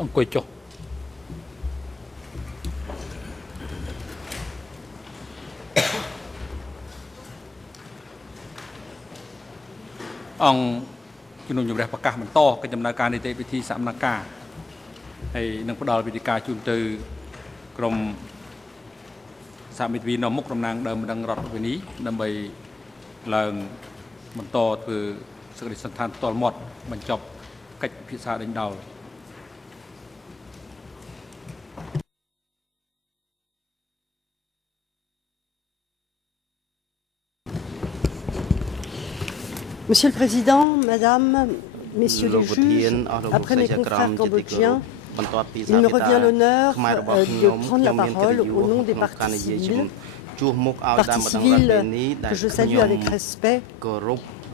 អង្គុយចុះអង្គជំនុំជម្រះប្រកាសបន្តកិច្ចដំណើរការនីតិវិធីសមនការហើយនឹងផ្ដល់វិធីការជូនទៅក្រុមសហមិត្តវីនៅមុខតំណាងដើមដឹងរដ្ឋវិនីដើម្បីឡើងបន្តធ្វើសេចក្តីសន្តានផ្ទាល់មាត់បញ្ចប់កិច្ចពិភាក្សាដេញដោល Monsieur le Président, Madame, Messieurs les juges, après mes confrères cambodgiens, il me revient l'honneur de prendre la parole au nom des partis civils que je salue avec respect,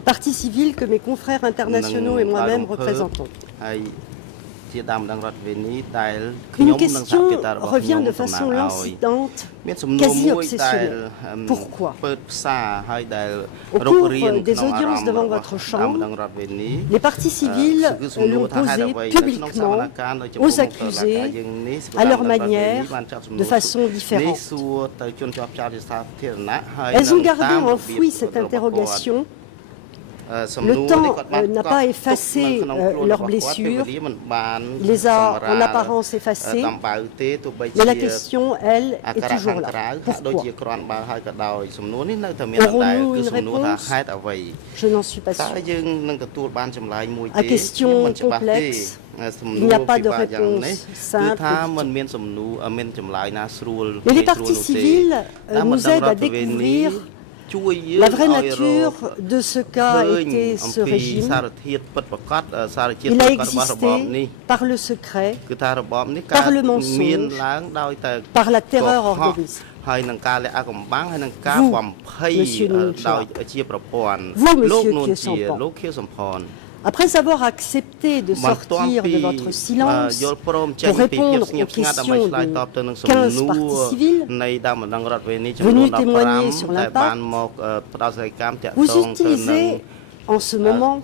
partis civils que mes confrères internationaux et moi-même représentons. Une question revient de façon lancinante, quasi obsessionnelle. Pourquoi? Au cours des audiences devant votre chambre, les partis civils l'ont posé publiquement aux accusés, à leur manière, de façon différente. Elles ont gardé enfouie cette interrogation. Le temps n'a pas effacé leurs blessures, il les a en apparence effacées, mais la question, elle, est toujours là. Pourquoi? Aurons-nous une réponse? Je n'en suis pas sûre. À question complexe, il n'y a pas de réponse simple. Mais les partis civils nous aident à découvrir la vraie nature de ce qu'a été ce régime. Il a existé par le secret, par le mensonge, par la terreur organisée. Vous, Monsieur Nuncha, vous, Monsieur Khieu-Samphan, après avoir accepté de sortir de votre silence pour répondre aux questions de 15 partis civils, venus témoigner sur l'impact, vous utilisez en ce moment,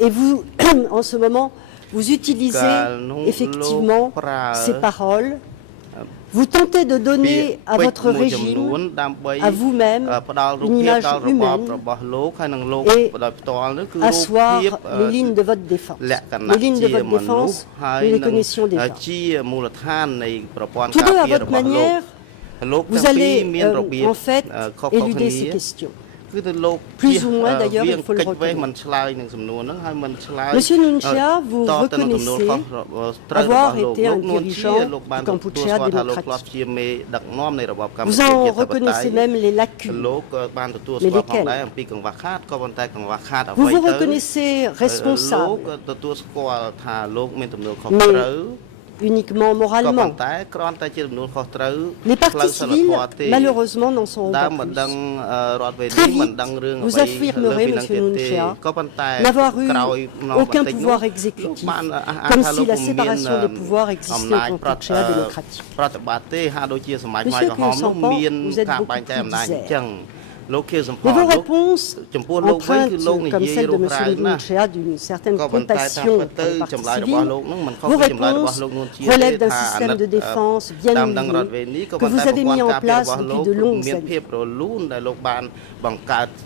et vous, en ce moment, vous utilisez effectivement ces paroles. Vous tentez de donner à votre régime, à vous-même, une image humaine et asseoir les lignes de votre défense. Les lignes de votre défense, nous les connaissions déjà. Tous deux, à votre manière, vous allez en fait éluder ces questions. Plus ou moins d'ailleurs, il faut le reconnaître. Monsieur Nuncha, vous reconnaissez avoir été un dirigeant du Kampuchea démocratique. Vous en reconnaissez même les lacunes. Mais lesquelles? Vous vous reconnaissez responsable, mais uniquement moralement. Les partis civils, malheureusement, n'en sont pas plus. Très vite, vous affirmerez, Monsieur Nuncha, n'avoir eu aucun pouvoir exécutif, comme si la séparation des pouvoirs existait au Kampuchea démocratique. Monsieur Khieu-Samphan, vous êtes beaucoup plus disert. Mais vos réponses, empreintes comme celle de M. Nuncha d'une certaine compassion pour les partis civils, vos réponses relèvent d'un système de défense bien huilé que vous avez mis en place depuis de longues années.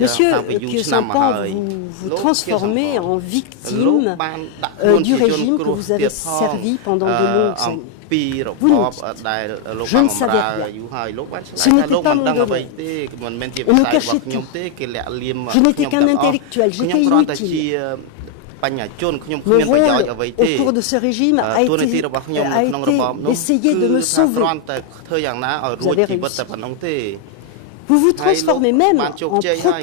Monsieur Khieu-Samphan, vous vous transformez en victime du régime que vous avez servi pendant de longues années. Vous nous dites, je ne savais rien. Ce n'était pas mon domaine. On me cachait tout. Je n'étais qu'un intellectuel, j'étais inutile. Mon rôle au cours de ce régime a été d'essayer de me sauver. Vous avez réussi. Vous vous transformez même en procureur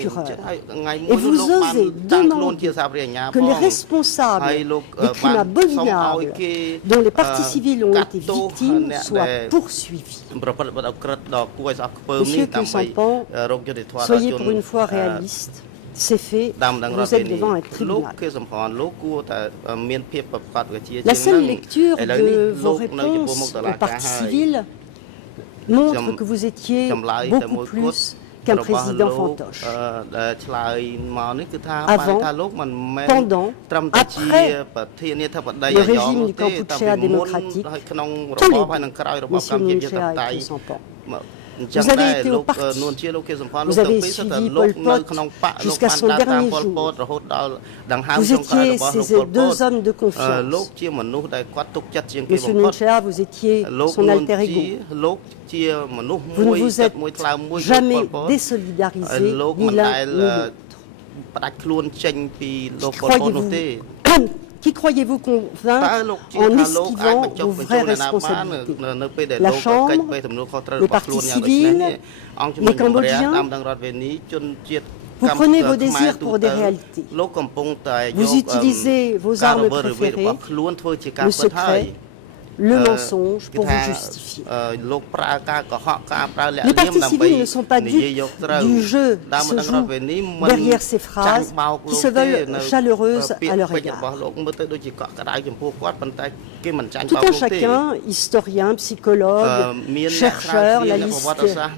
et vous osez demander que les responsables des crimes abominables dont les partis civils ont été victimes soient poursuivis. Monsieur Khieu-Samphan, soyez pour une fois réaliste. C'est fait, vous êtes devant un tribunal. La seule lecture de vos réponses aux partis civils montre que vous étiez beaucoup plus qu'un président fantoche. Avant, pendant, après le régime du Kampuchea démocratique, tous les deux, M. Nunchea et Khieu Samphan. Vous avez été au parti, vous avez suivi Pol Pot jusqu'à son dernier jour. Vous étiez ces deux hommes de confiance. Monsieur Nunchea, vous étiez son alter ego. Vous ne vous êtes jamais désolidarisé ni l'un ni l'autre. Qui croyez-vous convaincre en esquivant vos vraies responsabilités? La Chambre, les partis civils, les Cambodgiens. Vous prenez vos désirs pour des réalités. Vous utilisez vos armes préférées, le secret, le mensonge pour vous justifier. Les partis civils ne sont pas dupes du jeu qui se joue derrière ces phrases qui se veulent chaleureuses à leur égard. Tout un chacun, historiens, psychologues, chercheurs, la liste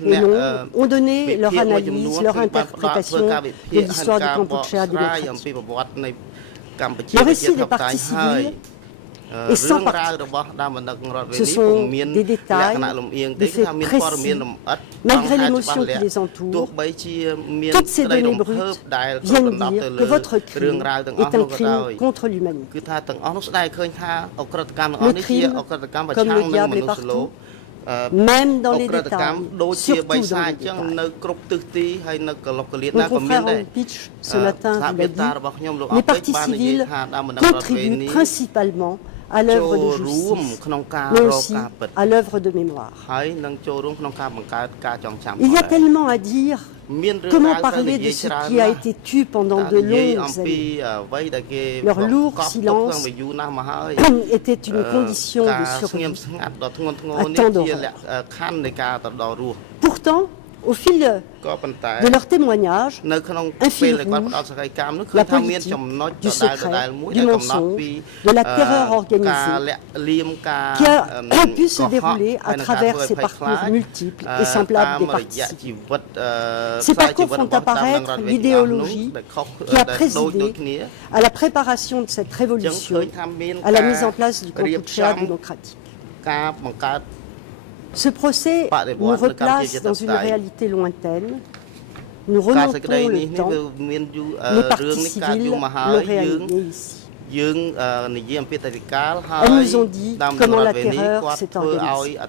est longue, ont donné leur analyse, leur interprétation de l'histoire du Kampuchea démocratique. Le récit des partis civils et sans parti. Ce sont des détails, des faits précis, malgré l'émotion qui les entoure. Toutes ces données brutes viennent dire que votre crime est un crime contre l'humanité. Le crime, comme le diable est partout, même dans les détails, surtout dans les détails. Mon confrère en pitch ce matin l'a dit, les partis civils contribuent principalement à l'œuvre de justice, mais aussi à l'œuvre de mémoire. Il y a tellement à dire. Comment parler de ce qui a été tué pendant de longues années? Leur lourd silence était une condition de survie à tant d'horreur. Pourtant, au fil de leurs témoignages, un fil rouge, la politique, du secret, du mensonge, de la terreur organisée, qui a pu se dérouler à travers ces parcours multiples et semblables des partis civils. Ces parcours font apparaître l'idéologie qui a présidé à la préparation de cette révolution, à la mise en place du Kampuchea démocratique. Ce procès nous replace dans une réalité lointaine. Nous remontons le temps. Les partis civils l'ont réalisé ici. Elles nous ont dit comment la terreur s'est organisée.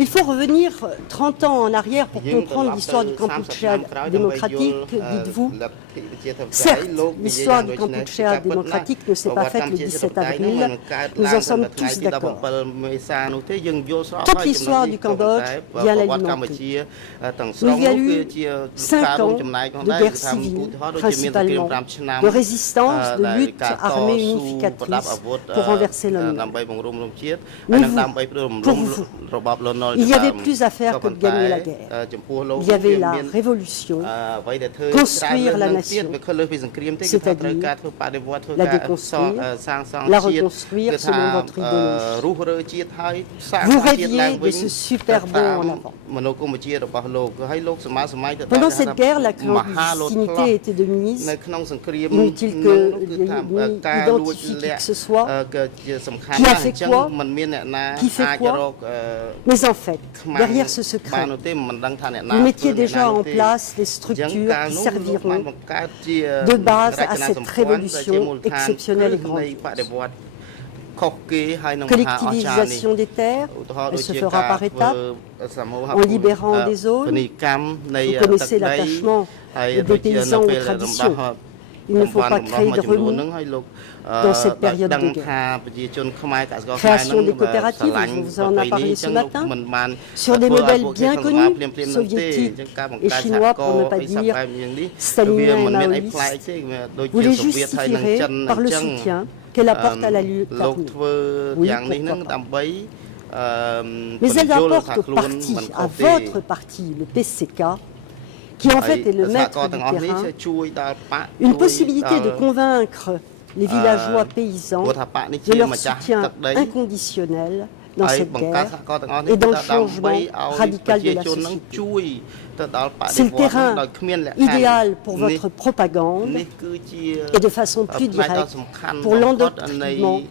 Il faut revenir 30 ans en arrière pour comprendre l'histoire du Kampuchea démocratique, dites-vous. Certes, l'histoire du Kampuchea démocratique ne s'est pas faite le 17 avril, nous en sommes tous d'accord. Toute l'histoire du Cambodge vient l'alimenter. Il y a eu 5 ans de guerre civile, principalement, de résistance, de lutte armée unificatrice pour renverser l'ONU. Mais pour vous, il y avait plus à faire que de gagner la guerre. Il y avait la révolution, construire la nation, c'est-à-dire la déconstruire, la reconstruire selon votre idéologie. Vous rêviez de ce super bond en avant. Pendant cette guerre, la clandestinité était de mise. Inutile que identifie qui que ce soit. Qui a fait quoi? Qui fait quoi? Mais en fait, derrière ce secret, vous mettiez déjà en place les structures qui serviront de base à cette révolution exceptionnelle et grandiose. Collectivisation des terres, elle se fera par étapes, en libérant des zones. Vous connaissez l'attachement des paysans aux traditions. Il ne faut pas créer de remous dans cette période de guerre. Création des coopératives, on vous en a parlé ce matin, sur des modèles bien connus, soviétiques et chinois pour ne pas dire staliniens et maoïstes. Vous les justifierez par le soutien qu'elle apporte à la lutte armée. Oui, pourquoi pas. Mais elle apporte au parti, à votre parti, le PCK, qui en fait est le maître du terrain, une possibilité de convaincre les villageois paysans de leur soutien inconditionnel dans cette guerre et dans le changement radical de la société. C'est le terrain idéal pour votre propagande et de façon plus directe pour l'endoctrinement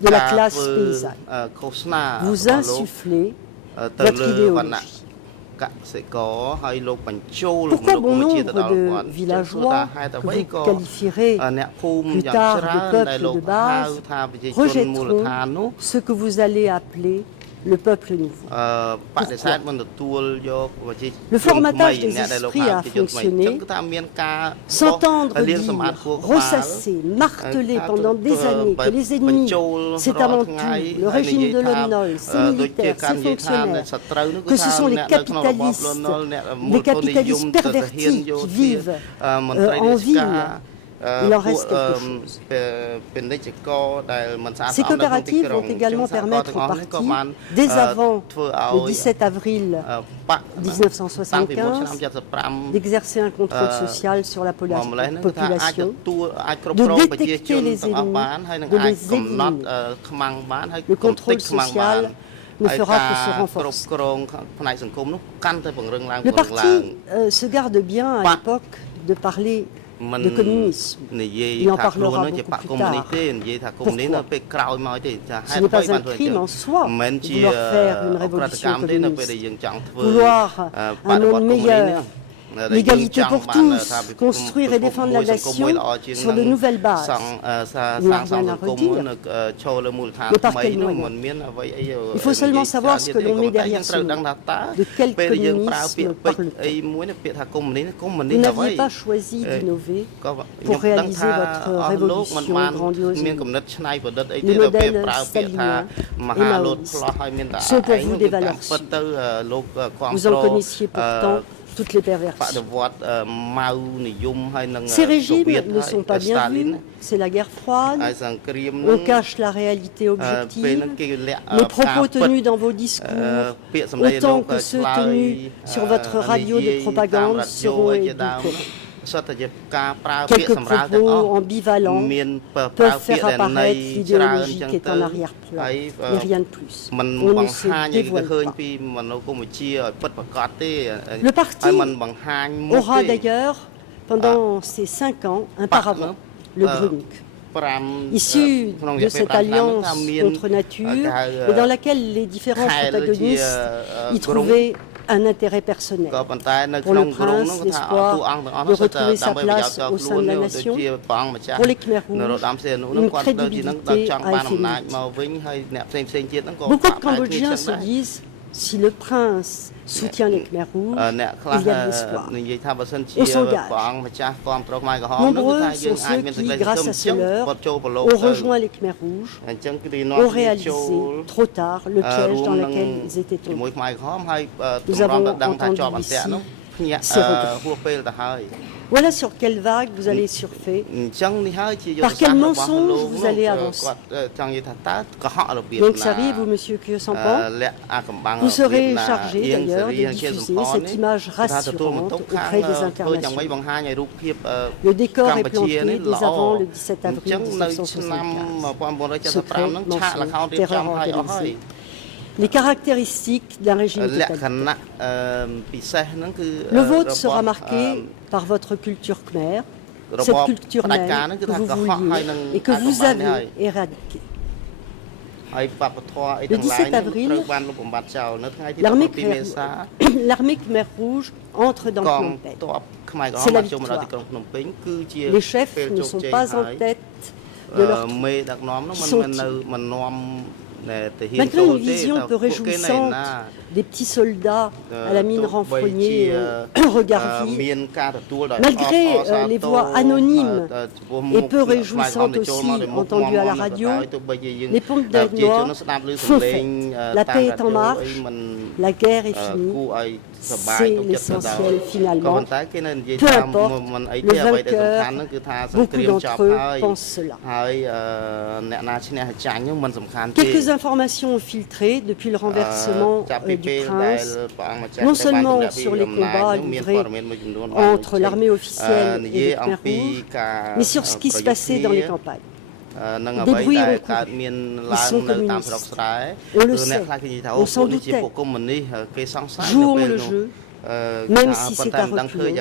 de la classe paysanne. Vous insufflez votre idéologie. Pourquoi bon nombre de villageois, que vous qualifierez plus tard de peuple de base, rejetteront ce que vous allez appeler le peuple nouveau? Pourquoi? Le formatage des esprits a fonctionné. S'entendre dire, ressasser, marteler pendant des années que les ennemis, c'est avant tout le régime de l'ONOL, ses militaires, ses fonctionnaires, que ce sont les capitalistes pervertis qui vivent en ville. Il en reste quelque chose. Ces coopératives vont également permettre aux partis, dès avant le 17 avril 1975, d'exercer un contrôle social sur la population, de détecter les ennemis, de les éliminer. Le contrôle social ne fera que se renforcer. Le parti se garde bien à l'époque de parler de communisme. Il en parlera beaucoup plus tard. Pourquoi? Ce n'est pas un crime en soi de vouloir faire une révolution communiste, vouloir un monde meilleur, l'égalité pour tous, construire et défendre la nation sur de nouvelles bases. Il n'y a rien à redire. Mais par quels moyens? Il faut seulement savoir ce que l'on met derrière ce mot. De quel communisme parle-t-on? Vous n'aviez pas choisi d'innover pour réaliser votre révolution grandiose. Les modèles stalinien et maoïste sont pour vous des valeurs sûres. Vous en connaissiez pourtant toutes les perversions. Ces régimes ne sont pas bien vus, c'est la guerre froide, on cache la réalité objective, les propos tenus dans vos discours, autant que ceux tenus sur votre radio de propagande seront édulcorés. Quelques propos ambivalents peuvent faire apparaître l'idéologie qui est en arrière-plan, mais rien de plus. On ne se dévoile pas. Le parti aura d'ailleurs, pendant ces 5 ans, un paravent, le GRUNC, issu de cette alliance contre nature et dans laquelle les différents protagonistes y trouvaient un intérêt personnel. Pour le prince, l'espoir de retrouver sa place au sein de la nation. Pour les Khmers rouges, une crédibilité à effet limité. Beaucoup de Cambodgiens se disent, si le prince soutient les Khmers rouges, il y a de l'espoir. On s'engage. Nombreux sont ceux qui, grâce à ce leurre, ont rejoint les Khmers rouges, ont réalisé trop tard le piège dans lequel ils étaient tombés. Nous avons entendu ici ces regrets. Voilà sur quelle vague vous allez surfer, par quel mensonge vous allez avancer. Donc savez-vous, monsieur Khieu Samphan, vous serez chargé d'ailleurs de diffuser cette image rassurante auprès des internationaux. Le décor est planté dès avant le 17 avril 1975. Secret, mensonge, terreur organisée. Les caractéristiques d'un régime totalitaire. Le vôtre sera marqué par votre culture khmer, cette culture même que vous vouliez et que vous avez éradiquée. Le 17 avril, l'armée Khmer rouge entre dans Phnom Penh. C'est la victoire. Les chefs ne sont pas en tête de leur troupe. Qui sont-ils? Malgré une vision peu réjouissante des petits soldats à la mine renfrognée, regard vif, malgré les voix anonymes et peu réjouissantes aussi entendues à la radio, les pompes d'Anois font fête. La paix est en marche, la guerre est finie, c'est l'essentiel finalement. Peu importe, le vainqueur, beaucoup d'entre eux pensent cela. Quelques informations ont filtré depuis le renversement du prince, non seulement sur les combats livrés entre l'armée officielle et les Khmers rouges, mais sur ce qui se passait dans les campagnes. débrouilleront coups. Ils sont communistes. On le sait, on s'en doutait. Jouons le jeu, même si c'est à reculons.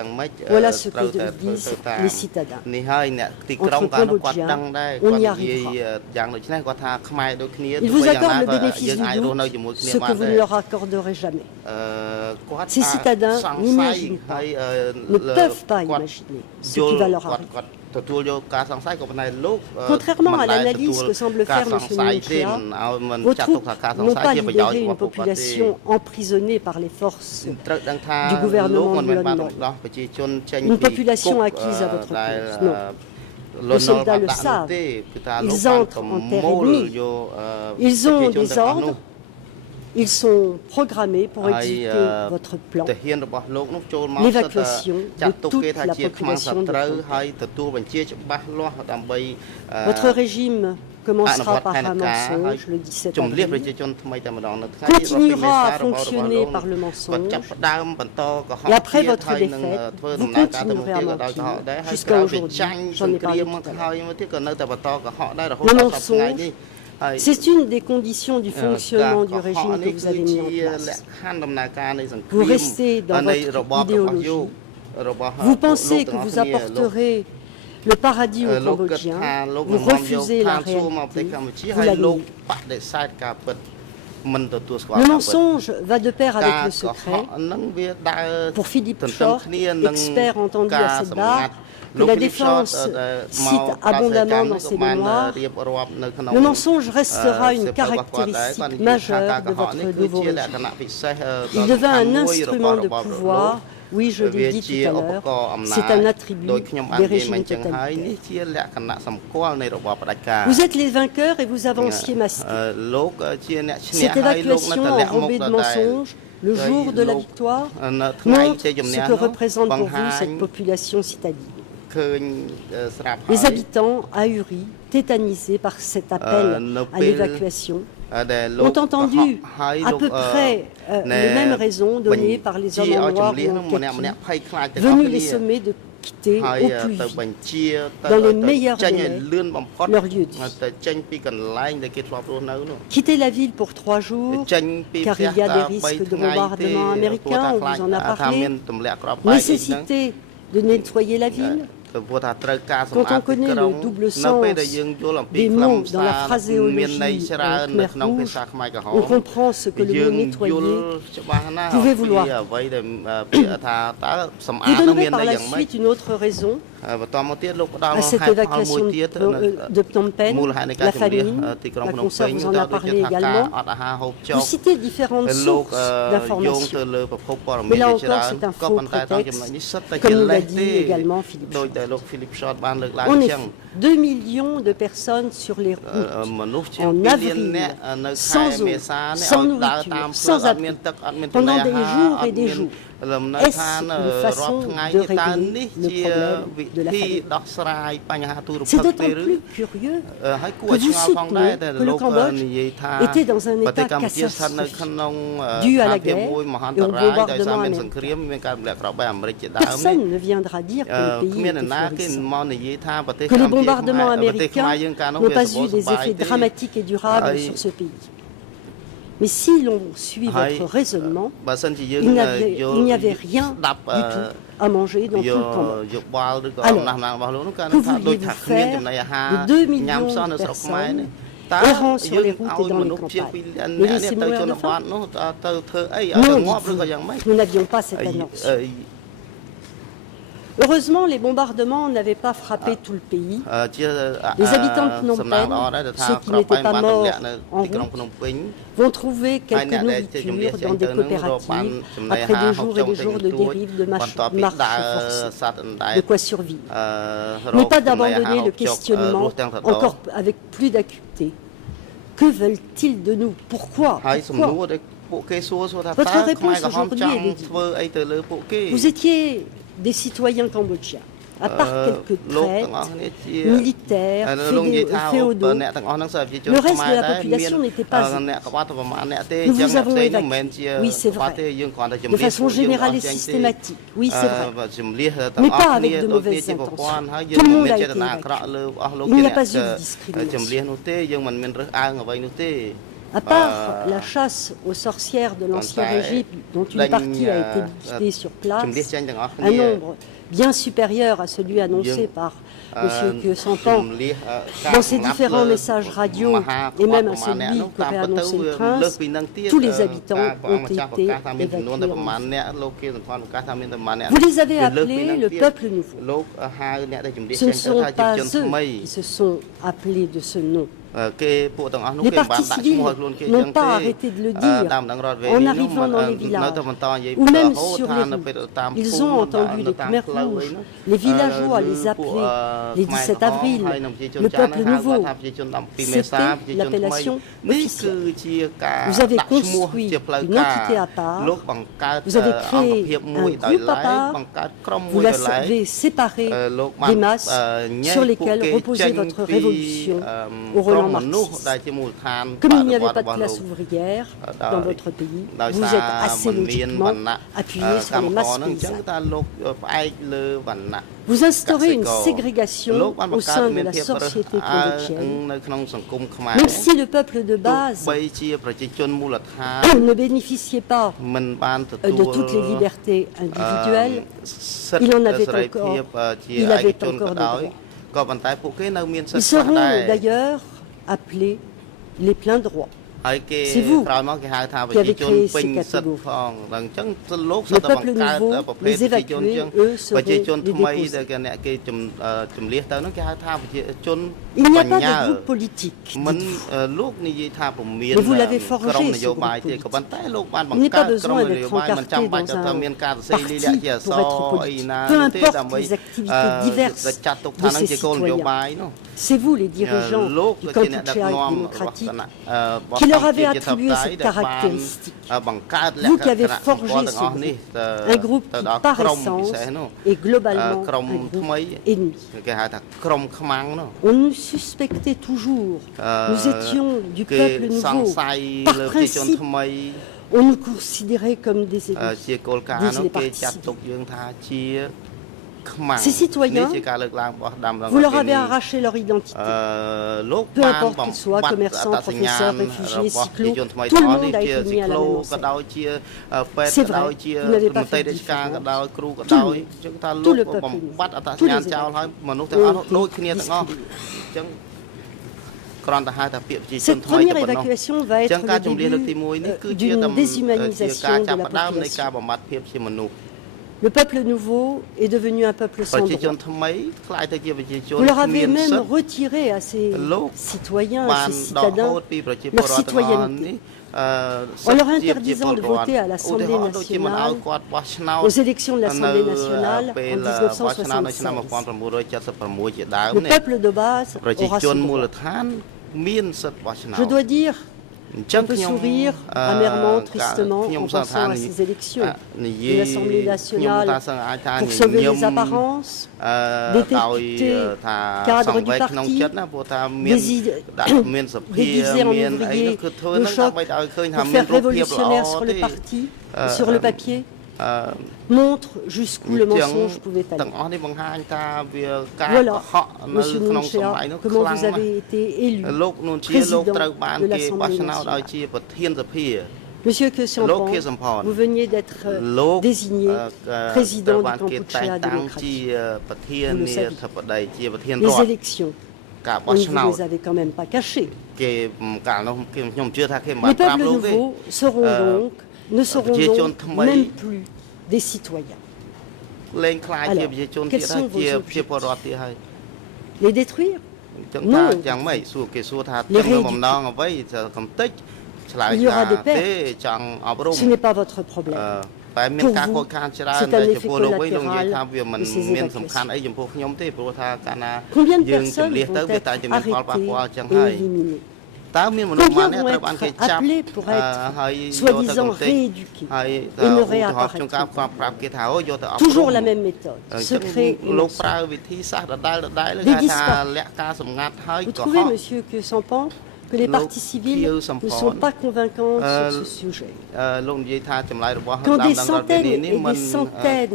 Voilà ce que disent les citadins. Entre Cambodgiens, on y arrivera. Ils vous accordent le bénéfice du doute, ce que vous ne leur accorderez jamais. Ces citadins n'imaginent pas, ne peuvent pas imaginer ce qui va leur arriver. Contrairement à l'analyse que semble faire M. Nunchia, vos troupes n'ont pas libéré une population emprisonnée par les forces du gouvernement de Lon Nol. Une population acquise à votre cause. Non. Les soldats le savent. Ils entrent en terre ennemie. Ils ont des ordres. Ils sont programmés pour exécuter votre plan, l'évacuation de toute la population de Cambodge. Votre régime commencera par un mensonge le 17 avril, continuera à fonctionner par le mensonge, et après votre défaite, vous continuerez à mentir jusqu'à aujourd'hui. J'en ai parlé tout à l'heure. Le mensonge, c'est une des conditions du fonctionnement du régime que vous avez mis en place. Vous restez dans votre idéologie. Vous pensez que vous apporterez le paradis aux Cambodgiens. Vous refusez la réalité. Vous la niez. Le mensonge va de pair avec le secret. Pour Philippe Short, expert entendu à cette barre, que la défense cite abondamment dans ses mémoires, le mensonge restera une caractéristique majeure de votre nouveau régime. Il devint un instrument de pouvoir. Oui, je l'ai dit tout à l'heure, c'est un attribut des régimes totalitaires. Vous êtes les vainqueurs et vous avanciez masqués. Cette évacuation enrobée de mensonges, le jour de la victoire, montre ce que représente pour vous cette population citadine. Les habitants, ahuris, tétanisés par cet appel à l'évacuation, ont entendu à peu près les mêmes raisons données par les hommes en noir ou en kaki, venus les sommer de quitter au plus vite, dans les meilleurs délais, leur lieu de vie. Quitter la ville pour 3 jours, car il y a des risques de bombardement américain, on vous en a parlé, nécessité de nettoyer la ville. Quand on connaît le double sens des mots dans la phraséologie Khmer rouge, on comprend ce que le mot nettoyer pouvait vouloir dire. Vous donnerez par la suite une autre raison à cette évacuation de Phnom Penh, la famine, la consoeur vous en a parlé également. Vous citez différentes sources d'informations. Mais là encore, c'est un faux prétexte, comme nous l'a dit également Philippe Short. En effet, 2 millions de personnes sur les routes en avril, sans eau, sans nourriture, sans abri, pendant des jours et des jours. Est-ce une façon de régler le problème de la famine? C'est d'autant plus curieux que vous soutenez que le Cambodge était dans un état catastrophique dû à la guerre et au bombardement américain. Personne ne viendra dire que le pays était florissant, que les bombardements américains n'ont pas eu des effets dramatiques et durables sur ce pays. Mais si l'on suit votre raisonnement, il n'y avait rien du tout à manger dans tout le Cambodge. Alors, que vouliez-vous faire de 2 millions de personnes errant sur les routes et dans les campagnes? Les laisser mourir de faim? Non, dites-vous, nous n'avions pas cette annonce. Heureusement, les bombardements n'avaient pas frappé tout le pays. Les habitants de Phnom Penh, ceux qui n'étaient pas morts en route, vont trouver quelques nourritures dans des coopératives après des jours et des jours de dérive, de marche forcée. De quoi survivre. Mais pas d'abandonner le questionnement, encore avec plus d'acuité. Que veulent-ils de nous? Pourquoi? Votre réponse aujourd'hui est légitime. Vous étiez des citoyens cambodgiens. à part quelques traites militaires, féodaux. Le reste de la population n'était pas évacuée. Nous vous avons évacué, oui c'est vrai, de façon générale et systématique, oui c'est vrai, mais pas avec de mauvaises intentions. Tout le monde a été évacué. Il n'y a pas eu de discrimination. À part la chasse aux sorcières de l'Ancien Régime, dont une partie a été liquidée sur place, un nombre bien supérieur à celui annoncé par M. Khieu Samphan dans ses différents messages radio et même à celui qu'aurait annoncé le prince, tous les habitants ont été évacués. Vous les avez appelés le peuple nouveau. Ce ne sont pas eux qui se sont appelés de ce nom. Les partis civils n'ont pas arrêté de le dire en arrivant dans les villages ou même sur les routes. Ils ont entendu les Khmers rouges, les villageois les appeler les 17 avril, le peuple nouveau. C'était l'appellation officielle. Vous avez construit une entité à part, vous avez créé un groupe à part, vous l'avez séparé des masses sur lesquelles reposait votre révolution au relent marxiste. Comme il n'y avait pas de classe ouvrière dans votre pays, vous êtes assez logiquement appuyé sur les masses paysannes. Vous instaurez une ségrégation au sein de la société condottienne, même si le peuple de base ne bénéficiait pas de toutes les libertés individuelles, il en avait encore, il avait encore des droits. Ils seront d'ailleurs appelés les pleins droits. C'est vous qui avez créé ces catégories. Le peuple nouveau, les évacués, eux, seront les déposés. Il n'y a pas de groupe politique, mais vous l'avez forgé, ce groupe politique. Il n'est pas besoin d'être encarté dans un parti pour être politique. Peu importe les activités diverses de ces citoyens. C'est vous, les dirigeants du Kampuchea démocratique, qui leur avez attribué cette caractéristique. Vous qui avez forgé ce groupe qui, par essence, est globalement un groupe ennemi. On nous suspectait toujours. Nous étions du peuple nouveau. Par principe, on nous considérait comme des ennemis, disent les partis civils. Ces citoyens, vous leur avez arraché leur identité. Peu importe qu'ils soient commerçants, professeurs, réfugiés, cyclos, tout le monde a été mis à la même enseigne. C'est vrai, vous n'avez pas fait de différence. Tout le peuple, tous les évacués, cette première évacuation va être le début d'une déshumanisation de la population. Le peuple nouveau est devenu un peuple sans droit. Vous leur avez même retiré à ces citoyens, à ces citadins, leur citoyenneté, en leur interdisant de voter à l'Assemblée nationale, aux élections de l'Assemblée nationale en 1976. Le peuple de base aura ce droit. Je dois dire, on peut sourire amèrement, tristement, en pensant à ces élections. Une Assemblée nationale pour sauver les apparences, des députés cadres du parti, déguisés en ouvriers de choc pour faire révolutionnaire sur le parti, sur le papier, montre jusqu'où le mensonge pouvait aller. Voilà, M. Nunchea, comment vous avez été élu président de l'Assemblée nationale. Monsieur Khieu Samphan, vous veniez d'être désigné président du Kampuchea démocratique. Vous le savez. Les élections, on ne vous les avait quand même pas cachées. Les peuples nouveaux ne seront donc même plus des citoyens. Alors, quels sont vos objectifs? Les détruire? Non. Les rééduquer. Il y aura des pertes. Ce n'est pas votre problème. Pour vous, c'est un effet collatéral de ces évacuations. Combien de personnes vont être arrêtées et éliminées? Combien vont être appelés pour être soi-disant rééduqués et ne réapparaîtront pas? Toujours la même méthode, secret et mensonge. Des disparités. Vous trouvez, monsieur Sampan, que les parties civiles ne sont pas convaincantes sur ce sujet. Quand des centaines et des centaines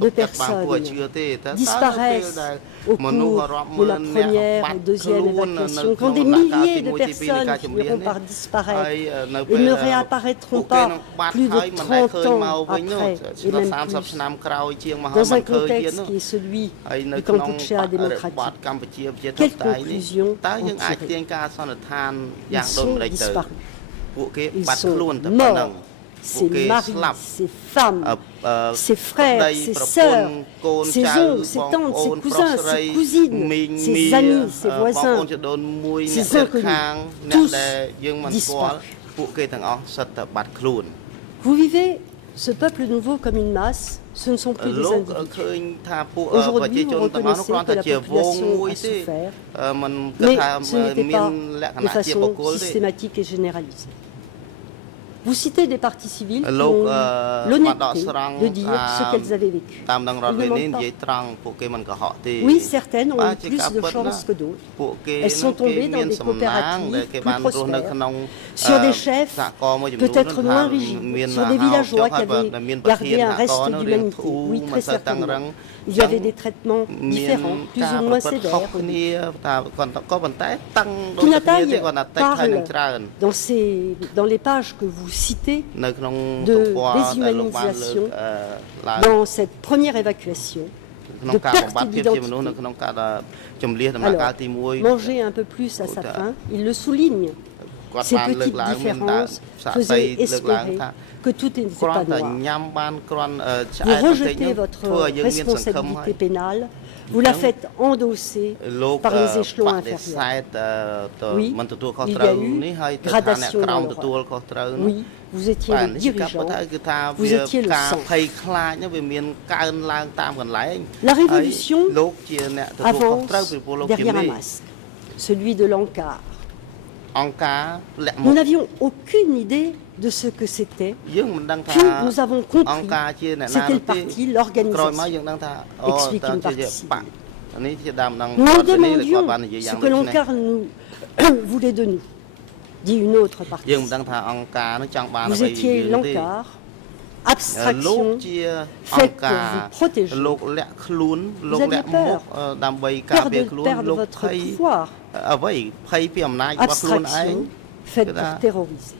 de personnes disparaissent au cours de la première et deuxième évacuation, quand des milliers de personnes finiront par disparaître et ne réapparaîtront pas plus de 30 ans après, et même plus, dans un contexte qui est celui du Kampuchea démocratique, quelle conclusion en tirer? Ils sont disparus. Ils sont morts. Ses maris, ses femmes, ses frères, ses sœurs, ses oncles, ses tantes, ses cousins, ses cousines, ses amis, ses voisins, ses inconnus, tous disparus. Vous vivez ce peuple nouveau comme une masse, ce ne sont plus des individus. Aujourd'hui, vous reconnaissez que la population a souffert, mais ce n'était pas de façon systématique et généralisée. Vous citez des parties civiles qui ont eu l'honnêteté de dire ce qu'elles avaient vécu. Ils ne mentent pas. Oui, certaines ont eu plus de chance que d'autres. Elles sont tombées dans des coopératives plus prospères, sur des chefs peut-être moins rigides, sur des villageois qui avaient gardé un reste d'humanité. Oui, très certainement. Il y avait des traitements différents, plus ou moins sévères. Kinatai parle dans les pages que vous citez de déshumanisation dans cette première évacuation, de perte d'identité. Alors, manger un peu plus à sa faim, il le souligne. Ces petites différences faisaient espérer que tout n'était pas noir. Vous rejetez votre responsabilité pénale, vous la faites endosser par les échelons inférieurs. Oui, il y a eu gradation dans l'horreur. Oui, vous étiez le dirigeant, vous étiez le centre. La révolution avance derrière un masque, celui de l'encart. Nous n'avions aucune idée de ce que c'était, puis nous avons compris c'était le parti, l'organisation, explique une partie civile. Nous demandions ce que l'encart nous voulait de nous, dit une autre partie. Vous étiez l'encart, abstraction faite pour vous protéger. Vous aviez peur de perdre votre pouvoir. Abstraction faite pour terroriser.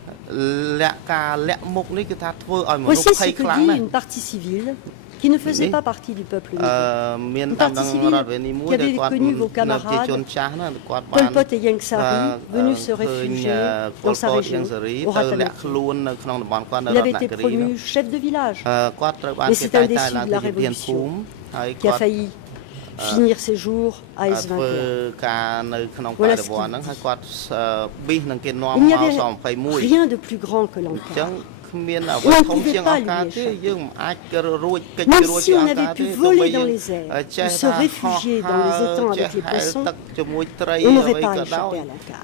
Voici ce que dit une partie civile qui ne faisait pas partie du peuple nouveau. Une partie civile qui avait connu vos camarades Pol Pot et Ieng Sary venus se réfugier dans sa région, au Ratanaki. Il avait été promu chef de village, mais c'est un déçu de la révolution qui a failli finir ses jours à S21. Voilà ce qu'il dit. Il n'y avait rien de plus grand que l'encart. On ne pouvait pas lui échapper. Même si on avait pu voler dans les airs ou se réfugier dans les étangs avec les poissons, on n'aurait pas échappé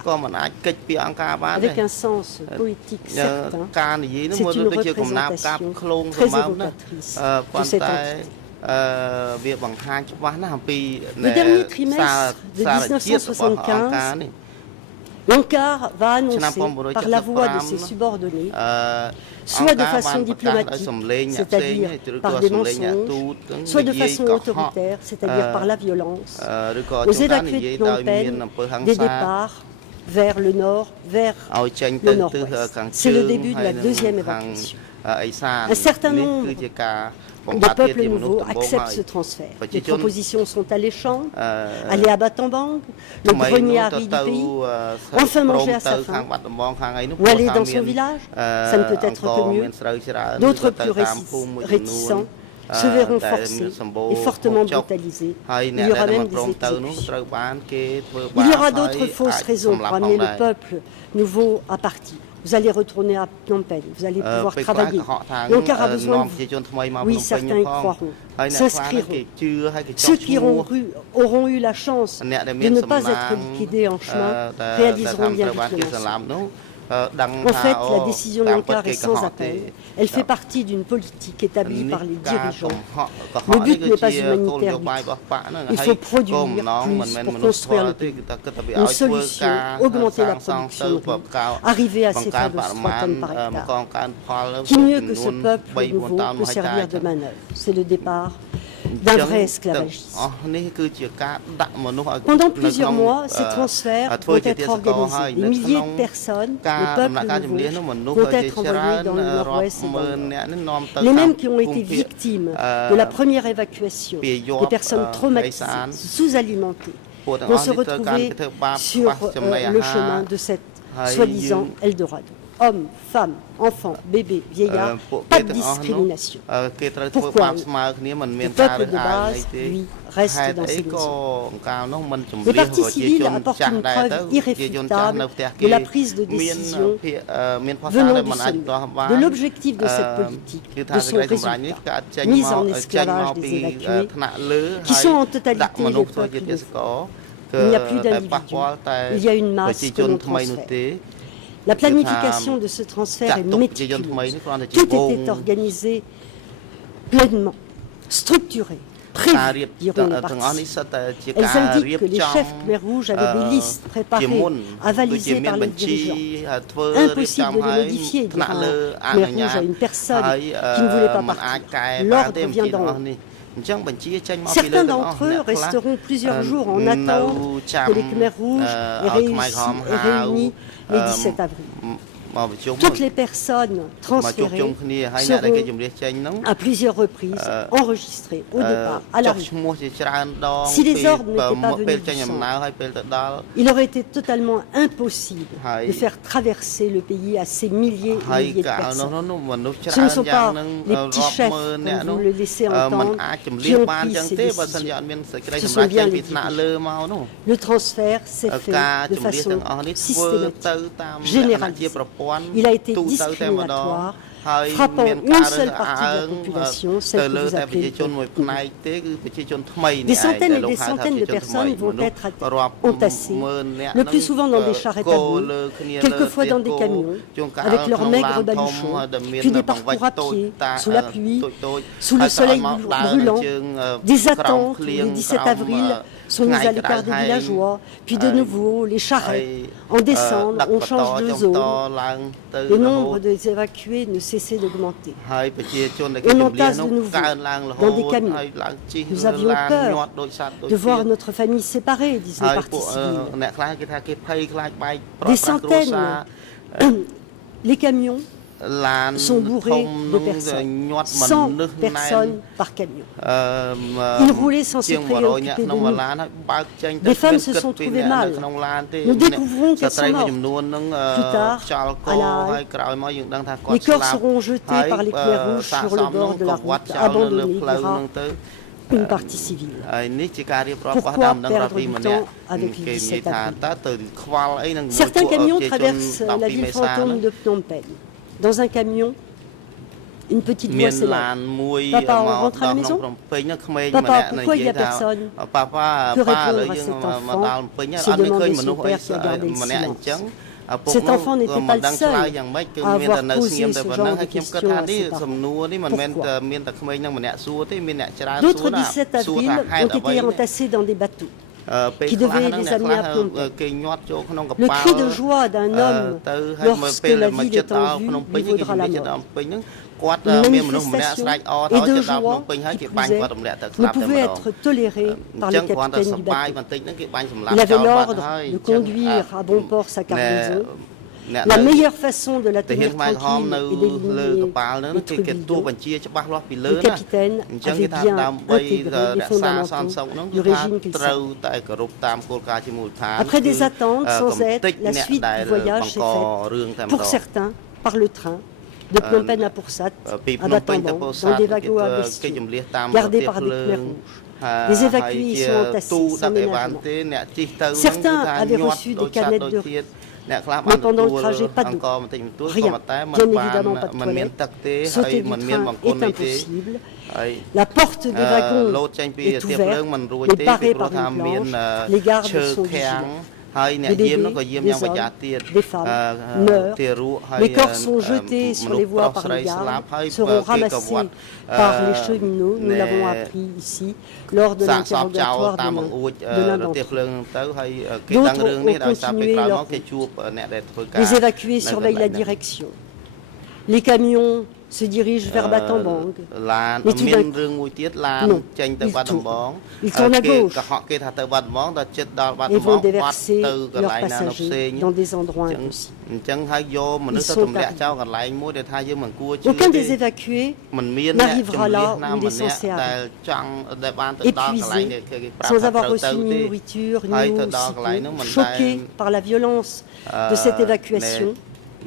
à l'encart. Avec un sens poétique certain, c'est une représentation très évocatrice de cet empire. Le dernier trimestre de 1975, l'encart va annoncer par la voix de ses subordonnés, soit de façon diplomatique, c'est-à-dire par des mensonges, soit de façon autoritaire, c'est-à-dire par la violence, aux évacués de Phnom Penh des départs vers le nord, vers le nord-ouest. C'est le début de la deuxième évacuation. Un certain nombre de peuples nouveaux acceptent ce transfert. Les propositions sont alléchantes, aller à Battambang, le grenier aride du pays, enfin manger à sa faim, ou aller dans son village, ça ne peut être que mieux. D'autres plus réticents se verront forcés et fortement brutalisés. Il y aura même des exécutions. Il y aura d'autres fausses raisons pour amener le peuple nouveau à partir. vous allez retourner à Phnom Penh, vous allez pouvoir travailler. Et Ankara a besoin de vous. Oui, certains y croiront, s'inscriront. Ceux qui auront eu la chance de ne pas être liquidés en chemin réaliseront bien le financement. En fait, la décision d'Ankara est sans appel. Elle fait partie d'une politique établie par les dirigeants. Le but n'est pas humanitaire. Il faut produire plus pour construire le pays. Une solution, augmenter la production de riz, arriver à ces fameuses 3 tonnes par hectare. Qui mieux que ce peuple nouveau peut servir de manœuvre? C'est le départ d'un vrai esclavagisme. Pendant plusieurs mois, ces transferts vont être organisés. Des milliers de personnes, le peuple nouveau, vont être envoyés dans le nord-ouest et dans le nord. Les mêmes qui ont été victimes de la première évacuation, des personnes traumatisées, sous-alimentées, vont se retrouver sur le chemin de cette soi-disant Eldorado. Hommes, femmes, enfants, bébés, vieillards, pas de discrimination. Pourquoi? Le peuple de base, lui, reste dans ses maisons. Les partis civils apportent une preuve irréfutable de la prise de décision venant du sommet, de l'objectif de cette politique, de son résultat, mise en esclavage des évacués, qui sont en totalité les peuples de Fou. Il n'y a plus d'individus, il y a une masse que l'on transfère. La planification de ce transfert est méticuleuse. Tout était organisé pleinement, structuré, prévu, diront les partis. Elles indiquent que les chefs Khmer Rouge avaient des listes préparées, avalisées par les dirigeants. Impossible de les modifier, diront Khmer Rouge à une personne qui ne voulait pas partir. L'ordre vient d'en haut. Certains d'entre eux resteront plusieurs jours en attente que les Khmer Rouges aient réuni le 17 avril. Toutes les personnes transférées seront à plusieurs reprises enregistrées au départ, à l'arrivée. Si les ordres n'étaient pas venus du centre, il aurait été totalement impossible de faire traverser le pays à ces milliers et milliers de personnes. Ce ne sont pas les petits chefs, comme vous le laissez entendre, qui ont pris ces décisions. Ce sont bien les dirigeants. Le transfert s'est fait de façon systématique, généralisée. Il a été discriminatoire, frappant une seule partie de la population, celle que vous appelez les Des centaines et des centaines de personnes vont être entassées, le plus souvent dans des charrettes à bœufs, quelquefois dans des camions, avec leurs maigres baluchons, puis des parcours à pied, sous la pluie, sous le soleil brûlant, des attentes le 17 avril, sont mis à l'écart des villageois, puis de nouveau les charrettes. En décembre, on change de zone. Le nombre des évacués ne cessait d'augmenter. On entasse de nouveau dans des camions. Nous avions peur de voir notre famille séparée, disent les partis civils. Des centaines, les camions sont bourrés de personnes, 100 personnes par camion. Ils roulaient sans se préoccuper de nous. Des femmes se sont trouvées mal. Nous découvrons qu'elles sont mortes. Plus tard, à la halle, les corps seront jetés par les Khmer Rouges sur le bord de la route, abandonnés, dira une partie civile. Pourquoi perdre du temps avec le 17 avril? Certains camions traversent la ville fantôme de Phnom Penh. Dans un camion, une petite voix s'élève. Papa, on rentre à la maison? Papa, pourquoi il n'y a personne? Que répondre à cet enfant? Se demander son père qui a gardé le silence. Cet enfant n'était pas le seul à avoir posé ce genre de questions à ses parents. Pourquoi? D'autres 17 avril ont été entassés dans des bateaux qui devaient les amener à Phnom Penh. Le cri de joie d'un homme lorsque la ville est en vue lui vaudra la mort. Une manifestation et de joie qui plus est, ne pouvait être tolérée par le capitaine du bateau. Il avait l'ordre de conduire à bon port sa cargaison. La meilleure façon de la tenir tranquille et d'éliminer les trubidons. Le capitaine avait bien intégré les fondamentaux du régime qu'il savait. Après des attentes sans aide, la suite du voyage s'est faite, pour certains, par le train, de Phnom Penh à Pursat, à Battambang, dans des wagons à bestiaux, gardés par des Khmer Rouges. Les évacués y sont entassés sans ménagement. Certains avaient reçu des canettes de riz. Mais pendant le trajet, pas d'eau. Rien. Bien évidemment, pas de toilette. Sauter du train est impossible. La porte des wagons est ouverte, mais barrée par une planche. Les gardes sont vigilants. Des bébés, des hommes, des femmes meurent. Les corps sont jetés sur les voies par les gardes, seront ramassés par les cheminots. Nous l'avons appris ici lors de l'interrogatoire de l'un d'entre eux. D'autres ont continué leur route. Les évacués surveillent la direction. Les camions se dirigent vers Battambang. Mais tout d'un coup, non, ils tournent à gauche et vont déverser leurs passagers dans des endroits impossibles. Ils sont arrivés. Aucun des évacués n'arrivera là où il est censé arriver. Épuisé, sans avoir reçu ni nourriture, ni eau aussitôt, choqué par la violence de cette évacuation,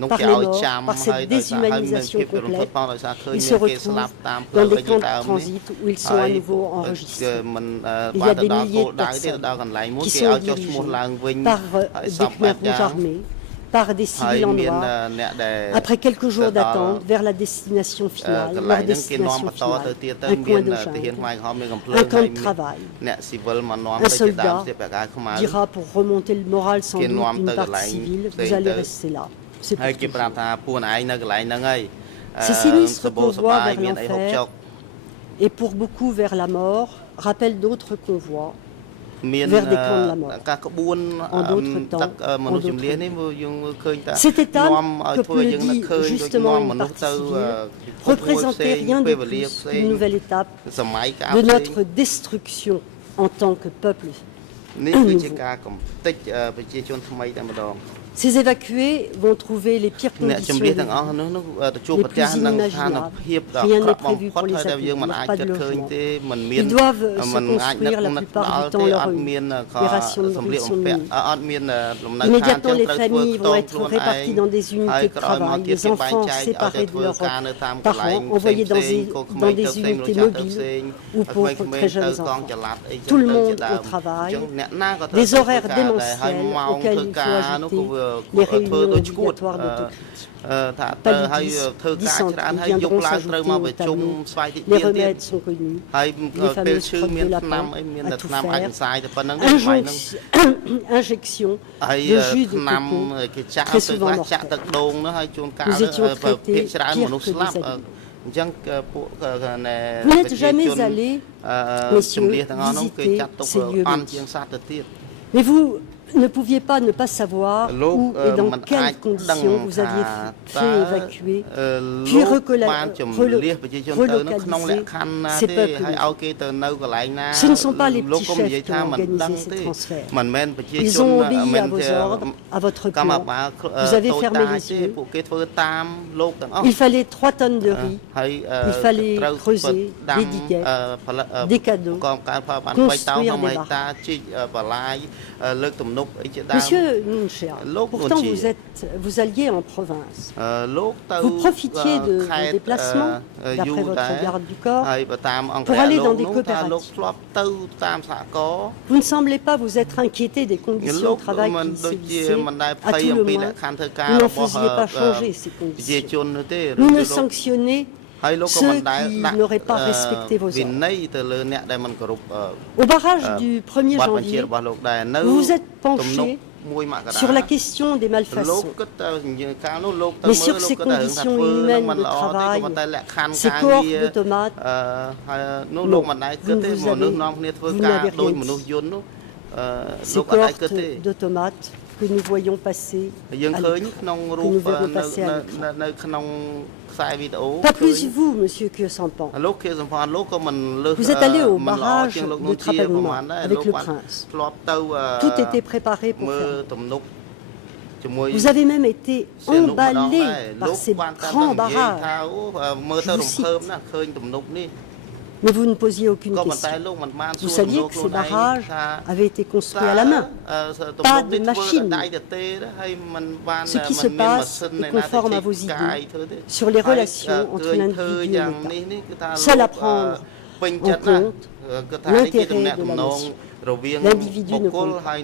par les morts, par cette déshumanisation complète, ils se retrouvent dans des camps de transit où ils sont à nouveau enregistrés. Il y a des milliers de personnes qui sont dirigées par des Khmer rouges armés, par des civils en noir, après quelques jours d'attente vers la destination finale, leur destination finale, un coin de jungle, un camp de travail. Un soldat dira pour remonter le moral sans doute d'une partie civile, vous allez rester là. C'est Ces sinistres convois vers l'enfer et pour beaucoup vers la mort rappellent d'autres convois vers des camps de la mort. En d'autres temps, en d'autres lieux. Cette étape, comme le dit justement une partie civile, représentait rien de plus qu'une nouvelle étape de notre destruction en tant que peuple nouveau. Ces évacués vont trouver les pires conditions, les plus inimaginables. Rien n'est prévu pour les accueillir, pas de logement. Ils doivent se construire la plupart du temps leur rue. Les rations de nourriture sont minimes. Immédiatement, les familles vont être réparties dans des unités de travail, les enfants séparés de leurs parents, envoyés dans des unités mobiles ou pauvres très jeunes enfants. Tout le monde au travail, des horaires démentiels auxquels il faut ajouter les réunions obligatoires d'autocrite. Paludisme, dysenterie viendront s'ajouter au tableau. Les remèdes sont connus. Les fameuses crottes de lapin à tout faire. Injection de jus de coco, très souvent mortel. Nous étions traités pire que des animaux. Vous n'êtes jamais allé, messieurs, visiter ces lieux maudits. Mais vous ne pouviez pas ne pas savoir où et dans quelles conditions vous aviez fait évacuer, puis relocaliser ces peuples. Ce ne sont pas les petits chefs qui ont organisé ces transferts. Ils ont obéi à vos ordres, à votre plan. Vous avez fermé les yeux. Il fallait 3 tonnes de riz. Il fallait creuser des diguettes, des cadeaux, construire des barrages. Monsieur Nunchea, pourtant vous alliez en province. Vous profitiez de vos déplacements, d'après votre garde du corps, pour aller dans des coopératives. Vous ne semblez pas vous être inquiété des conditions de travail qui sévissaient. À tout le moins, vous n'en faisiez pas changer ces conditions. Vous ne sanctionnez ceux qui n'auraient pas respecté vos ordres. Au barrage du 1er janvier, vous vous êtes penché sur la question des malfaçons. Mais sur ces conditions inhumaines de travail, ces cohortes d'automates, non, vous n'avez rien dit. Ces cohortes d'automates que nous voyons passer à l'écran, que nous verrons passer à l'écran. Pas plus vous, monsieur Kyosampan. Vous êtes allé au barrage de Trapaguma avec le prince. Tout était préparé pour faire. Vous avez même été emballé par ces grands barrages. Je vous cite. Mais vous ne posiez aucune question. Vous saviez que ces barrages avaient été construits à la main, pas de machine. Ce qui se passe est conforme à vos idées sur les relations entre l'individu et l'État. Seul à prendre en compte l'intérêt de la nation. L'individu ne compte pas.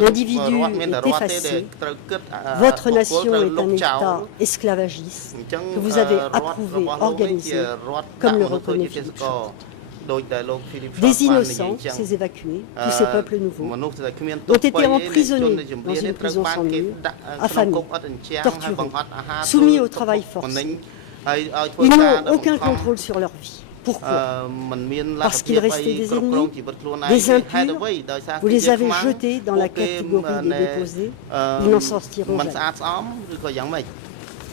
L'individu est effacé. Votre nation est un État esclavagiste que vous avez approuvé, organisé, comme le reconnaît Philippe Chauvin. Des innocents, ces évacués, tous ces peuples nouveaux, ont été emprisonnés dans une prison sans mur, affamés, torturés, soumis au travail forcé. Ils n'ont aucun contrôle sur leur vie. Pourquoi? Parce qu'il restait des ennemis, des impurs. Vous les avez jetés dans la catégorie des déposés. Ils n'en sortiront jamais.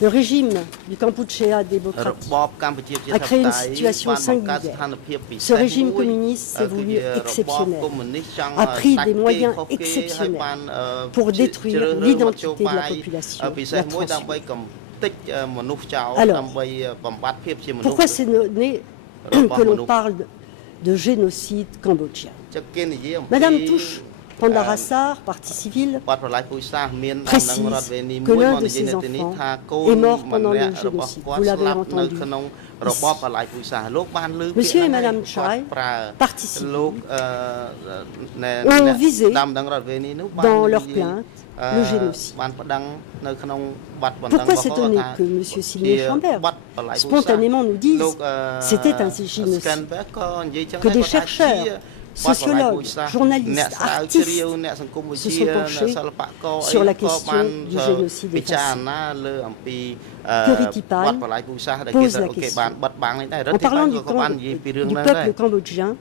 Le régime du Kampuchéa démocratique a créé une situation singulière. Ce régime communiste s'est voulu exceptionnel, a pris des moyens exceptionnels pour détruire l'identité de la population, la transformer. Alors, pourquoi c'est donné que l'on parle de génocide cambodgien? Madame Touche Pandarassar, partie civile, précise que l'un de ses enfants est mort pendant le génocide. Vous l'avez entendu ici. Monsieur et Madame Chai, partie civile, ont visé dans leur plainte le génocide. Pourquoi s'étonner que M. Sidney Chambers spontanément nous dise c'était un génocide, que des chercheurs, sociologues, journalistes, artistes se sont penchés sur la question du génocide effacé. Puritypan pose la question. En parlant du peuple cambodgien,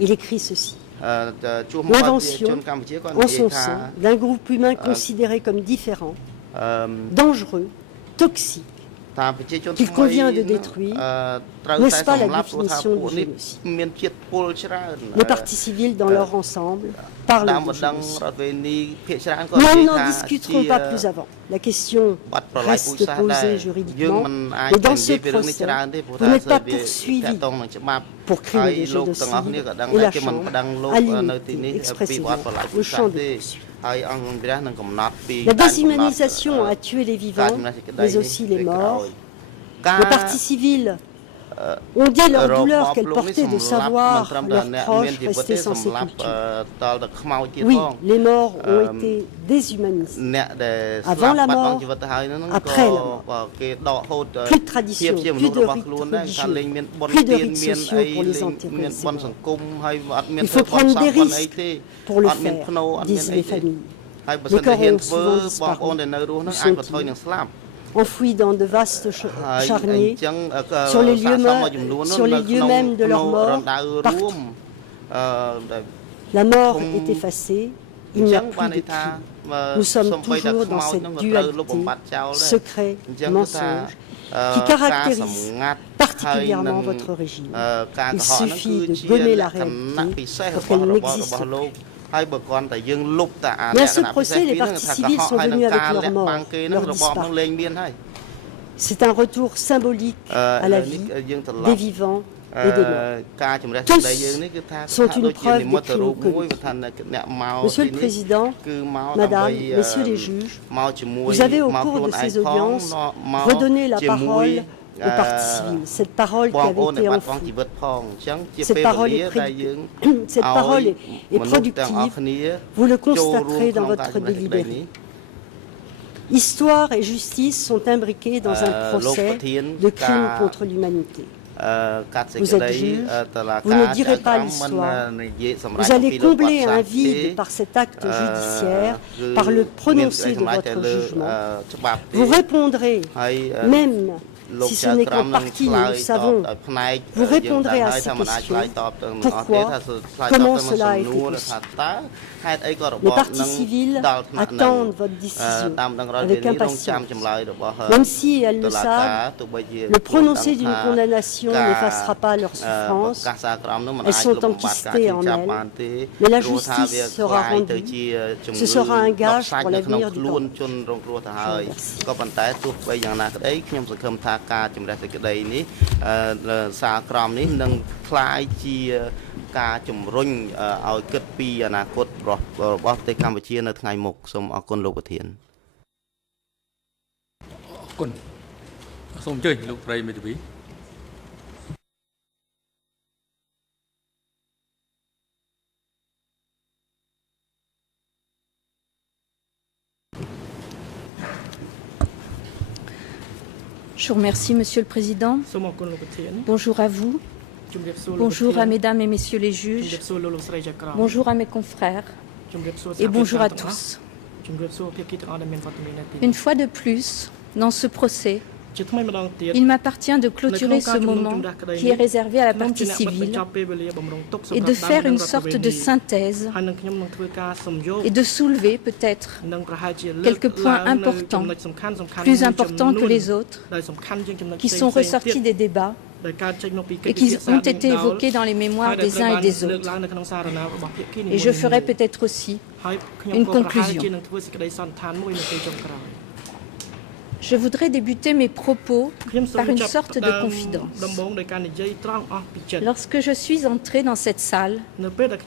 il écrit ceci. L'invention, en son sein, d'un groupe humain considéré comme différent, dangereux, toxique, qu'il convient de détruire, n'est-ce pas la définition du génocide? Les partis civils dans leur ensemble parlent de génocide. Nous n'en discuterons pas plus avant. La question reste posée juridiquement, mais dans ce procès, vous n'êtes pas poursuivi pour crime de génocide et la Chambre a limité expressément le champ de poursuite. La déshumanisation a tué les vivants, mais aussi les morts. Les partis civils ont dit leur douleur qu'elles portaient de savoir leurs proches restés sans sépulture. Oui, les morts ont été déshumanisés. Avant la mort, après la mort. Plus de tradition, plus de rites religieux, plus de rites sociaux pour les enterrer. Il faut prendre des risques pour le faire, disent les familles. Les corps ont souvent disparu. Où sont-ils? Enfouis dans de vastes charniers, sur les lieux mêmes de leur mort, partout. La mort est effacée, il n'y a plus de crime. Nous sommes toujours dans cette dualité, secret, mensonge, qui caractérise particulièrement votre régime. Il suffit de gommer la réalité pour qu'elle n'existe plus. Dans ce procès, les partis civils sont venus avec leurs morts, leurs disparus. C'est un retour symbolique à la vie des vivants et des morts. Tous sont une preuve des crimes commis. Monsieur le Président, Madame, Messieurs les juges, vous avez au cours de ces audiences redonné la parole aux partis civils, cette parole qui avait été enfouie. Cette parole est productive, vous le constaterez dans votre délibéré. Histoire et justice sont imbriquées dans un procès de crimes contre l'humanité. Vous êtes juge, vous ne direz pas l'histoire, vous allez combler un vide par cet acte judiciaire, par le prononcé de votre jugement. Vous répondrez, même si ce n'est qu'en partie, nous le savons, vous répondrez à ces questions. Pourquoi? Comment cela a été possible? Les partis civils attendent votre décision avec impatience. Même si elles le savent, le prononcé d'une condamnation n'effacera pas leur souffrance. Elles sont enquistées en elles. Mais la justice sera rendue. Ce sera un gage pour l'avenir du Cambodge. Je vous remercie. ការជំរះសេចក្តីនេះសារក្រមនេះនឹងคล้ายជាការជំរុញឲ្យគិតពីអនាគតរបស់ប្រទេសកម្ពុជានៅថ្ងៃមុខសូមអរគុណលោកប្រធានអរគុណសូមអញ្ជើញលោកត្រីមេធាវី Je vous remercie, Monsieur le Président. Bonjour à vous. Bonjour à Mesdames et Messieurs les juges. Bonjour à mes confrères. Et bonjour à tous. Une fois de plus, dans ce procès, il m'appartient de clôturer ce moment qui est réservé à la partie civile et de faire une sorte de synthèse et de soulever peut-être quelques points importants, plus importants que les autres, qui sont ressortis des débats et qui ont été évoqués dans les mémoires des uns et des autres. Et je ferai peut-être aussi une conclusion. Je voudrais débuter mes propos par une sorte de confidence. Lorsque je suis entrée dans cette salle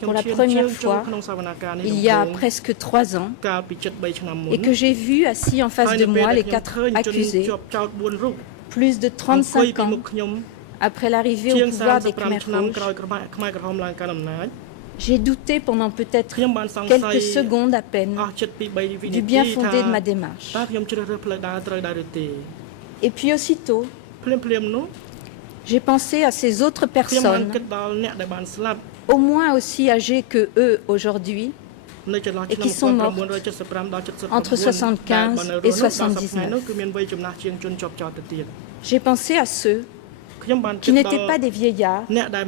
pour la première fois, il y a presque 3 ans, et que j'ai vu assis en face de moi les 4 accusés, plus de 35 ans après l'arrivée au pouvoir des Khmers rouges, j'ai douté pendant peut-être quelques secondes à peine du bien fondé de ma démarche. Et puis aussitôt, j'ai pensé à ces autres personnes, au moins aussi âgées que eux aujourd'hui, et qui sont mortes entre 75 et 79. J'ai pensé à ceux qui n'étaient pas des vieillards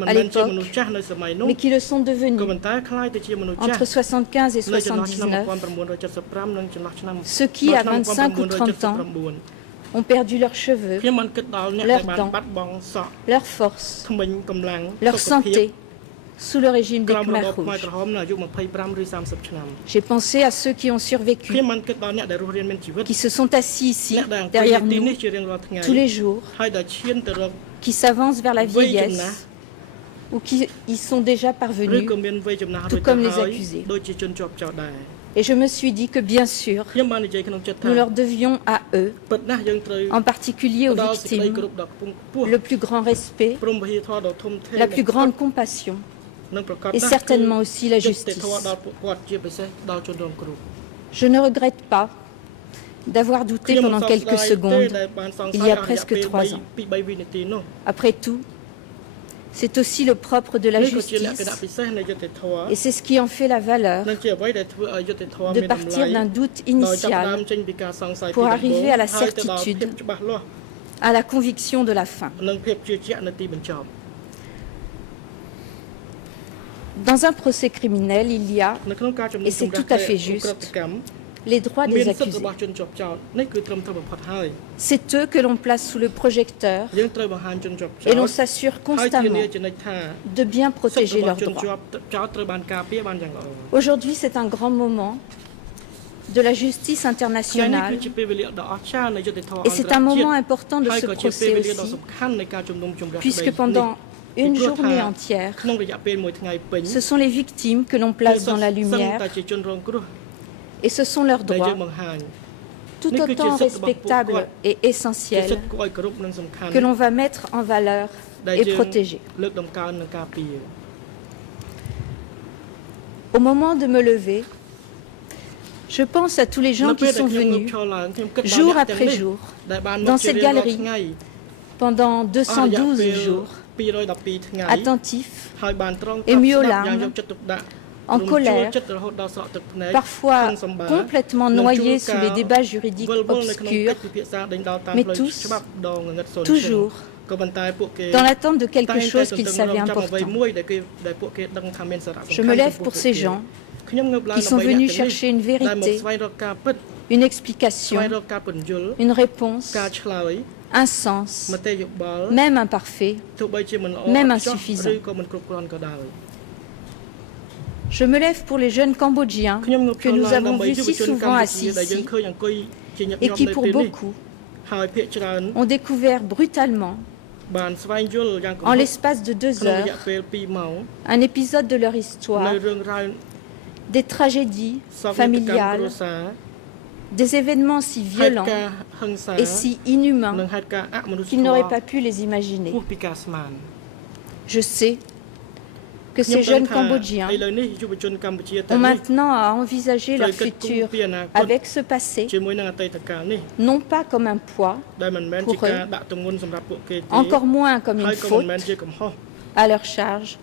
à l'époque, mais qui le sont devenus entre 75 et 79, ceux qui, à 25 ou 30 ans, ont perdu leurs cheveux, leurs dents, leur force, leur santé, sous le régime des Khmers rouges. J'ai pensé à ceux qui ont survécu, qui se sont assis ici, derrière nous, tous les jours, qui s'avancent vers la vieillesse ou qui y sont déjà parvenus, tout comme les accusés. Et je me suis dit que bien sûr, nous leur devions à eux, en particulier aux victimes, le plus grand respect, la plus grande compassion et certainement aussi la justice. Je ne regrette pas d'avoir douté pendant quelques secondes, il y a presque 3 ans. Après tout, c'est aussi le propre de la justice, et c'est ce qui en fait la valeur, de partir d'un doute initial pour arriver à la certitude, à la conviction de la fin. Dans un procès criminel, il y a, et c'est tout à fait juste, les droits des accusés. C'est eux que l'on place sous le projecteur et l'on s'assure constamment de bien protéger leurs droits. Aujourd'hui, c'est un grand moment de la justice internationale et c'est un moment important de ce procès aussi, puisque pendant une journée entière, ce sont les victimes que l'on place dans la lumière et ce sont leurs droits, tout autant respectables et essentiels, que l'on va mettre en valeur et protéger. Au moment de me lever, je pense à tous les gens qui sont venus, jour après jour, dans cette galerie, pendant 212 jours, attentifs, émus aux larmes, en colère, parfois complètement noyés sous les débats juridiques obscurs, mais tous, toujours, dans l'attente de quelque chose qu'ils savaient important. Je me lève pour ces gens qui sont venus chercher une vérité, une explication, une réponse, un sens, même imparfait, même insuffisant. Je me lève pour les jeunes Cambodgiens que nous avons vus si souvent assis ici et qui, pour beaucoup, ont découvert brutalement, en l'espace de 2 heures, un épisode de leur histoire, des tragédies familiales, des événements si violents et si inhumains qu'ils n'auraient pas pu les imaginer. Je sais que ces jeunes Cambodgiens ont maintenant à envisager leur futur avec ce passé, non pas comme un poids pour eux, encore moins comme une faute à leur charge,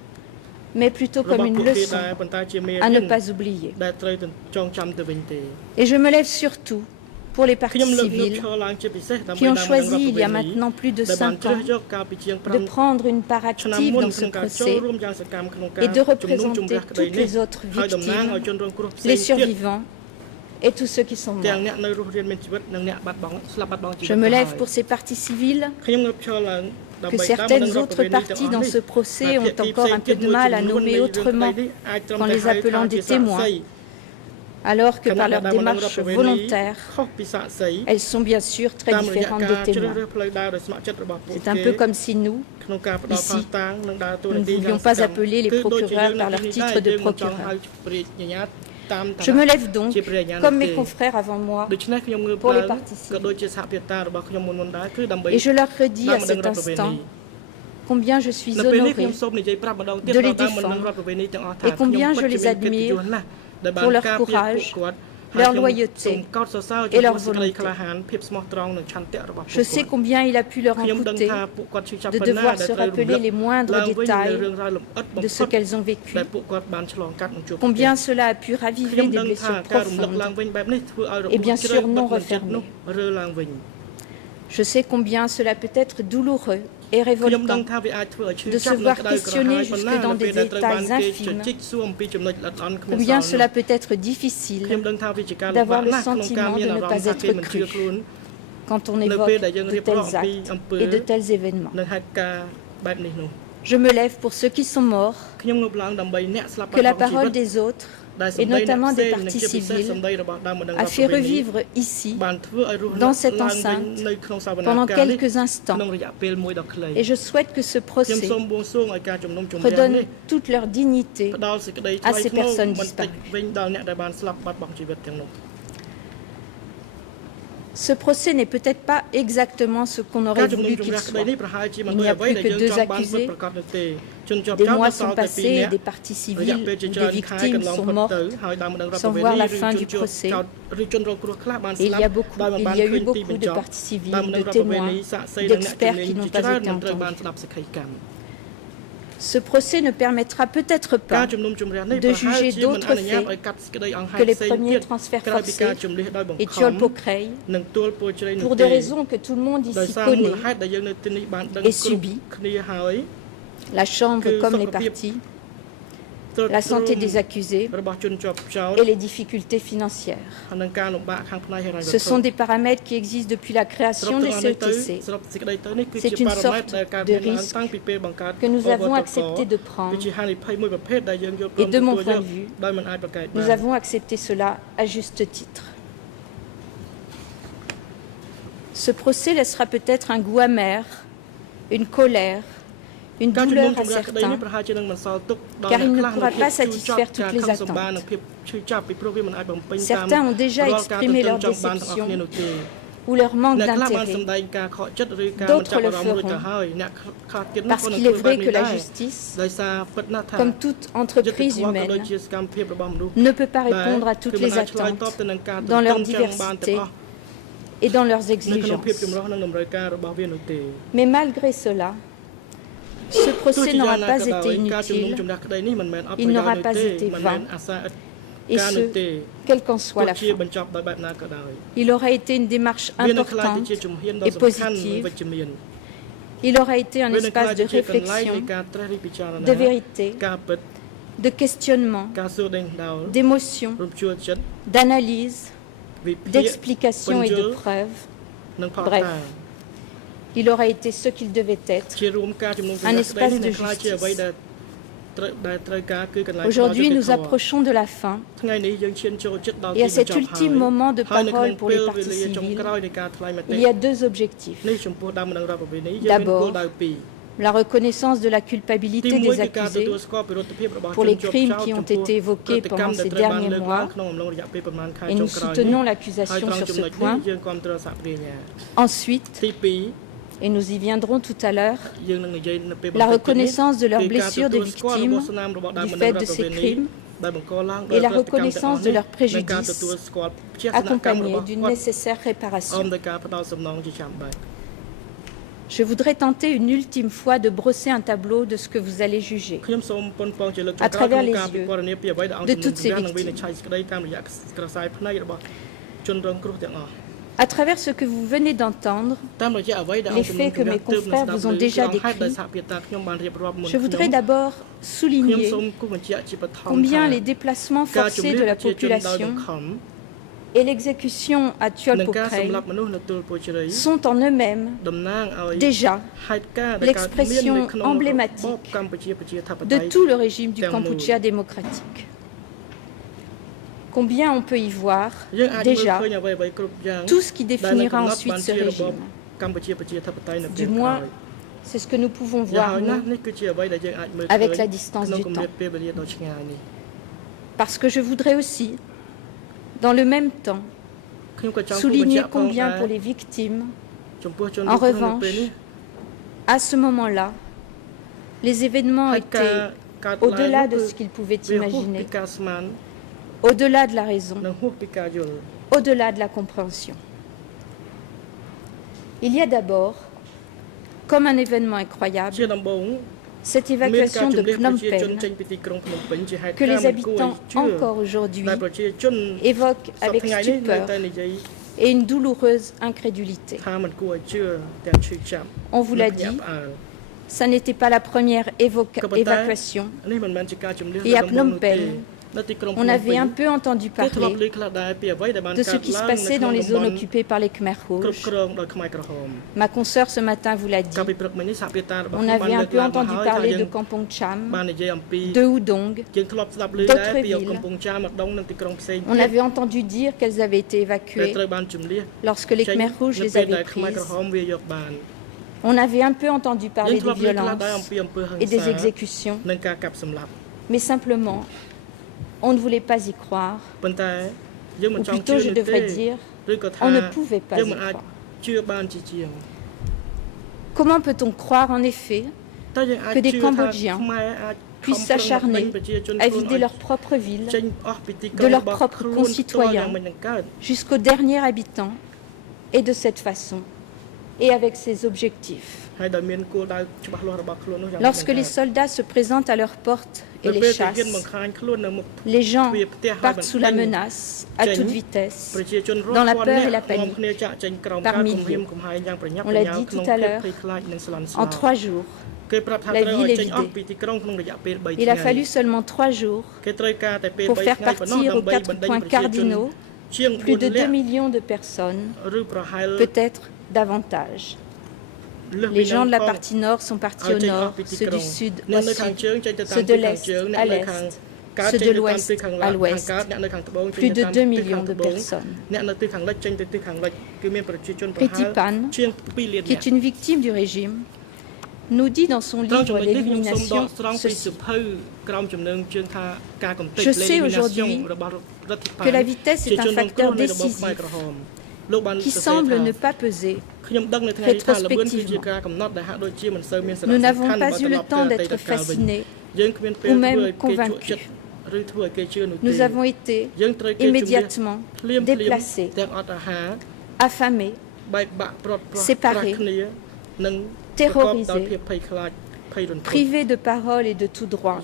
mais plutôt comme une leçon à ne pas oublier. Et je me lève surtout pour les partis civils qui ont choisi il y a maintenant plus de 5 ans de prendre une part active dans ce procès et de représenter toutes les autres victimes, les survivants et tous ceux qui sont morts. Je me lève pour ces partis civils que certaines autres parties dans ce procès ont encore un peu de mal à nommer autrement qu'en les appelant des témoins, alors que par leur démarche volontaire, elles sont bien sûr très différentes des témoins. C'est un peu comme si nous, ici, nous ne pouvions pas appeler les procureurs par leur titre de procureur. Je me lève donc, comme mes confrères avant moi, pour les partis civils. Et je leur redis à cet instant combien je suis honorée de les défendre et combien je les admire pour leur courage, leur loyauté et leur volonté. Je sais combien il a pu leur en coûter de devoir se rappeler les moindres détails de ce qu'elles ont vécu, combien cela a pu raviver des blessures profondes et bien sûr non refermées. Je sais combien cela peut être douloureux et révoltant de se voir questionner jusque dans des détails infimes, combien cela peut être difficile d'avoir le sentiment de ne pas être cru quand on évoque de tels actes et de tels événements. Je me lève pour ceux qui sont morts, que la parole des autres, et notamment des partis civils, a fait revivre ici, dans cette enceinte, pendant quelques instants. Et je souhaite que ce procès redonne toute leur dignité à ces personnes disparues. Ce procès n'est peut-être pas exactement ce qu'on aurait voulu qu'il soit. Il n'y a plus que 2 accusés. Des mois sont passés et des partis civils ou des victimes sont mortes sans voir la fin du procès. Et il y a eu beaucoup de partis civils, de témoins, d'experts qui n'ont pas été entendus. Ce procès ne permettra peut-être pas de juger d'autres faits que les premiers transferts forcés et Tchol Pokray pour des raisons que tout le monde ici connaît et subit, la Chambre comme les partis, la santé des accusés et les difficultés financières. Ce sont des paramètres qui existent depuis la création des CETC. C'est une sorte de risque que nous avons accepté de prendre. Et de mon point de vue, nous avons accepté cela à juste titre. Ce procès laissera peut-être un goût amer, une colère, une douleur à certains, car il ne pourra pas satisfaire toutes les attentes. Certains ont déjà exprimé leur déception ou leur manque d'intérêt. D'autres le feront, parce qu'il est vrai que la justice, comme toute entreprise humaine, ne peut pas répondre à toutes les attentes dans leur diversité et dans leurs exigences. Mais malgré cela, ce procès n'aura pas été inutile, il n'aura pas été vain, et ce, quelle qu'en soit la fin. Il aura été une démarche importante et positive. Il aura été un espace de réflexion, de vérité, de questionnement, d'émotion, d'analyse, d'explication et de preuve. Bref, il aura été ce qu'il devait être, un espace de justice. Aujourd'hui, nous approchons de la fin et à cet ultime moment de parole pour les partis civils, il y a 2 objectifs. D'abord, la reconnaissance de la culpabilité des accusés pour les crimes qui ont été évoqués pendant ces derniers mois, et nous soutenons l'accusation sur ce point. Ensuite, et nous y viendrons tout à l'heure, la reconnaissance de leurs blessures de victimes du fait de ces crimes et la reconnaissance de leurs préjudices accompagnée d'une nécessaire réparation. Je voudrais tenter une ultime fois de brosser un tableau de ce que vous allez juger à travers les yeux de toutes ces victimes. À travers ce que vous venez d'entendre, les faits que mes confrères vous ont déjà décrits, je voudrais d'abord souligner combien les déplacements forcés de la population et l'exécution à Tuolpokray sont en eux-mêmes déjà l'expression emblématique de tout le régime du Kampuchea démocratique. Combien on peut y voir déjà tout ce qui définira ensuite ce régime. Du moins, c'est ce que nous pouvons voir, nous, avec la distance du temps. Parce que je voudrais aussi, dans le même temps, souligner combien pour les victimes, en revanche, à ce moment-là, les événements étaient au-delà de ce qu'ils pouvaient imaginer, au-delà de la raison, au-delà de la compréhension. Il y a d'abord, comme un événement incroyable, cette évacuation de Phnom Penh que les habitants encore aujourd'hui évoquent avec stupeur et une douloureuse incrédulité. On vous l'a dit, ça n'était pas la première évacuation et à Phnom Penh, on avait un peu entendu parler de ce qui se passait dans les zones occupées par les Khmer Rouges. Ma consoeur ce matin vous l'a dit. On avait un peu entendu parler de Kampong Cham, de Udong, d'autres villes. On avait entendu dire qu'elles avaient été évacuées lorsque les Khmer Rouges les avaient prises. On avait un peu entendu parler des violences et des exécutions, mais simplement, on ne voulait pas y croire, ou plutôt je devrais dire, on ne pouvait pas y croire. Comment peut-on croire en effet que des Cambodgiens puissent s'acharner à vider leur propre ville, de leurs propres concitoyens, jusqu'au dernier habitant, et de cette façon, et avec ces objectifs? Lorsque les soldats se présentent à leur porte et les chassent, les gens partent sous la menace, à toute vitesse, dans la peur et la panique, par milliers. On l'a dit tout à l'heure, en 3 jours, la ville est vidée. Il a fallu seulement 3 jours pour faire partir aux 4 points cardinaux plus de 2 millions de personnes, peut-être davantage. Les gens de la partie nord sont partis au nord, ceux du sud au sud, ceux de l'est à l'est, ceux de l'ouest à l'ouest. Plus de 2 millions de personnes. Priti Pan, qui est une victime du régime, nous dit dans son livre L'élimination ceci. Je sais aujourd'hui que la vitesse est un facteur décisif qui semble ne pas peser rétrospectivement. Nous n'avons pas eu le temps d'être fascinés ou même convaincus. Nous avons été immédiatement déplacés, affamés, séparés, terrorisés, privés de parole et de tout droit.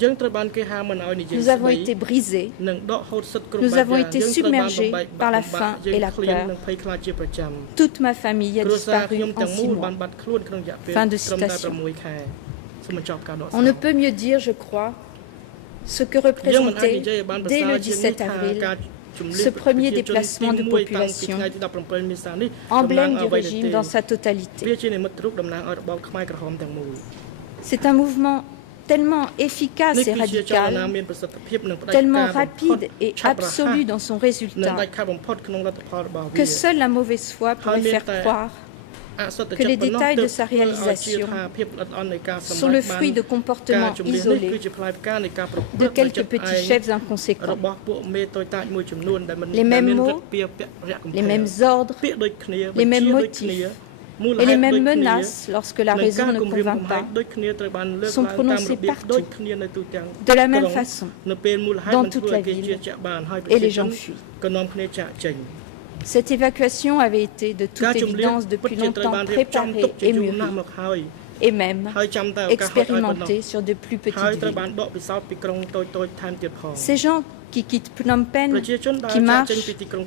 Nous avons été brisés, nous avons été submergés par la faim et la peur. Toute ma famille a disparu en 6 mois. Fin de citation. On ne peut mieux dire, je crois, ce que représentait dès le 17 avril ce premier déplacement de population, emblème du régime dans sa totalité. C'est un mouvement tellement efficace et radical, tellement rapide et absolu dans son résultat, que seule la mauvaise foi pourrait faire croire que les détails de sa réalisation sont le fruit de comportements isolés de quelques petits chefs inconséquents. Les mêmes mots, les mêmes ordres, les mêmes motifs, Et les mêmes menaces, lorsque la raison ne convainc pas, sont prononcées partout, de la même façon, dans toute la ville, et les gens fuient. Cette évacuation avait été de toute évidence depuis longtemps préparée et mûrie, et même expérimentée sur de plus petites villes. Ces gens qui quittent Phnom Penh, qui marchent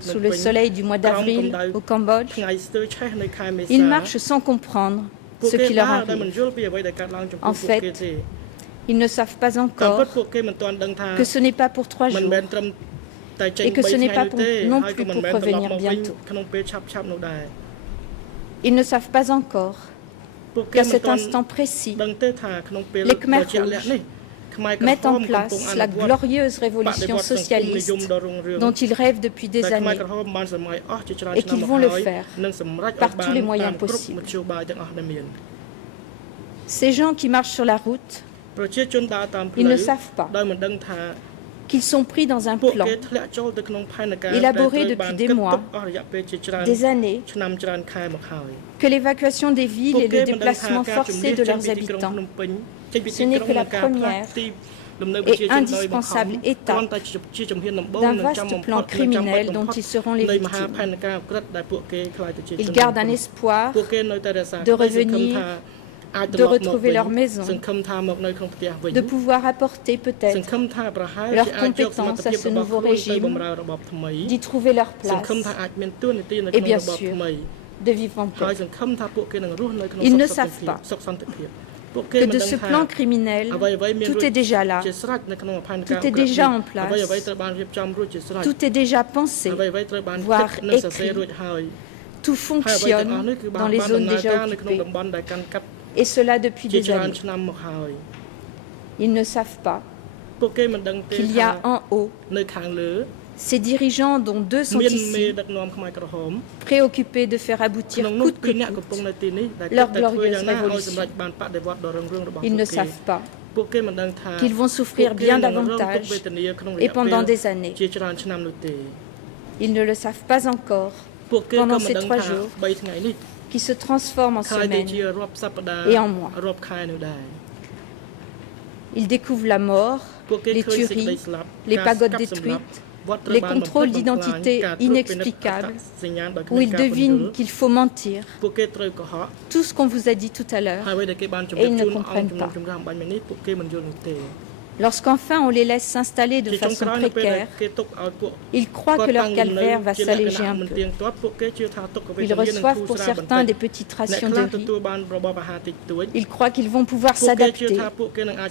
sous le soleil du mois d'avril au Cambodge, ils marchent sans comprendre ce qui leur arrive. En fait, ils ne savent pas encore que ce n'est pas pour 3 jours et que ce n'est pas non plus pour revenir bientôt. Ils ne savent pas encore qu'à cet instant précis, les Khmers rouges mettent en place la glorieuse révolution socialiste dont ils rêvent depuis des années et qu'ils vont le faire par tous les moyens possibles. Ces gens qui marchent sur la route, ils ne savent pas qu'ils sont pris dans un plan élaboré depuis des mois, des années, que l'évacuation des villes et le déplacement forcé de leurs habitants, ce n'est que la première et indispensable étape d'un vaste plan criminel dont ils seront les victimes. Ils gardent un espoir de revenir, de retrouver leur maison, de pouvoir apporter peut-être leurs compétences à ce nouveau régime, d'y trouver leur place et bien sûr de vivre en paix. Ils ne savent pas que de ce plan criminel, tout est déjà là, tout est déjà en place, tout est déjà pensé, voire écrit. Tout fonctionne dans les zones déjà occupées, et cela depuis des années. Ils ne savent pas qu'il y a en haut ces dirigeants dont 2 sont ici, préoccupés de faire aboutir coûte que coûte leur glorieuse révolution. Ils ne savent pas qu'ils vont souffrir bien davantage et pendant des années. Ils ne le savent pas encore pendant ces 3 jours qui se transforment en semaines et en mois. Ils découvrent la mort, les tueries, les pagodes détruites, les contrôles d'identité inexplicables, où ils devinent qu'il faut mentir, tout ce qu'on vous a dit tout à l'heure, et ils ne comprennent pas. Lorsqu'enfin on les laisse s'installer de façon précaire, ils croient que leur calvaire va s'alléger un peu. Ils reçoivent pour certains des petites rations de riz. Ils croient qu'ils vont pouvoir s'adapter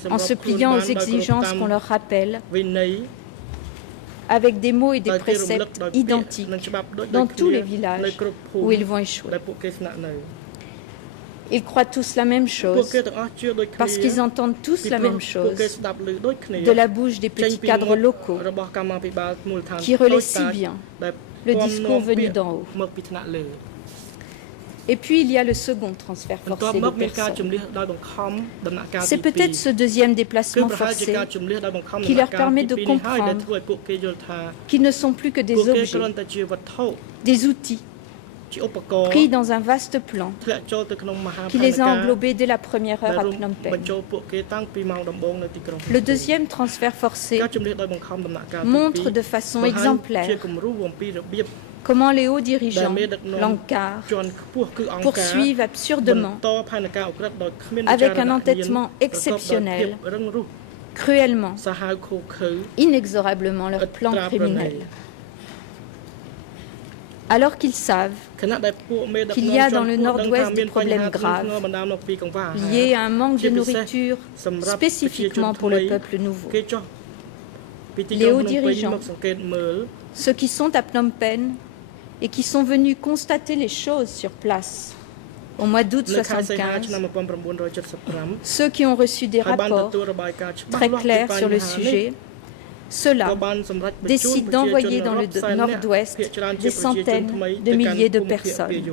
en se pliant aux exigences qu'on leur rappelle, avec des mots et des préceptes identiques dans tous les villages où ils vont échouer. Ils croient tous la même chose, parce qu'ils entendent tous la même chose de la bouche des petits cadres locaux qui relaient si bien le discours venu d'en haut. Et puis il y a le second transfert forcé de personnes. C'est peut-être ce deuxième déplacement forcé qui leur permet de comprendre qu'ils ne sont plus que des objets, des outils, pris dans un vaste plan qui les a englobés dès la première heure à Phnom Penh. Le deuxième transfert forcé montre de façon exemplaire comment les hauts dirigeants, l'Angkar, poursuivent absurdement, avec un entêtement exceptionnel, cruellement, inexorablement leur plan criminel. Alors qu'ils savent qu'il y a dans le nord-ouest des problèmes graves liés à un manque de nourriture spécifiquement pour le peuple nouveau. Les hauts dirigeants, ceux qui sont à Phnom Penh et qui sont venus constater les choses sur place au mois d'août 1975, ceux qui ont reçu des rapports très clairs sur le sujet, ceux-là décident d'envoyer dans le nord-ouest des centaines de milliers de personnes,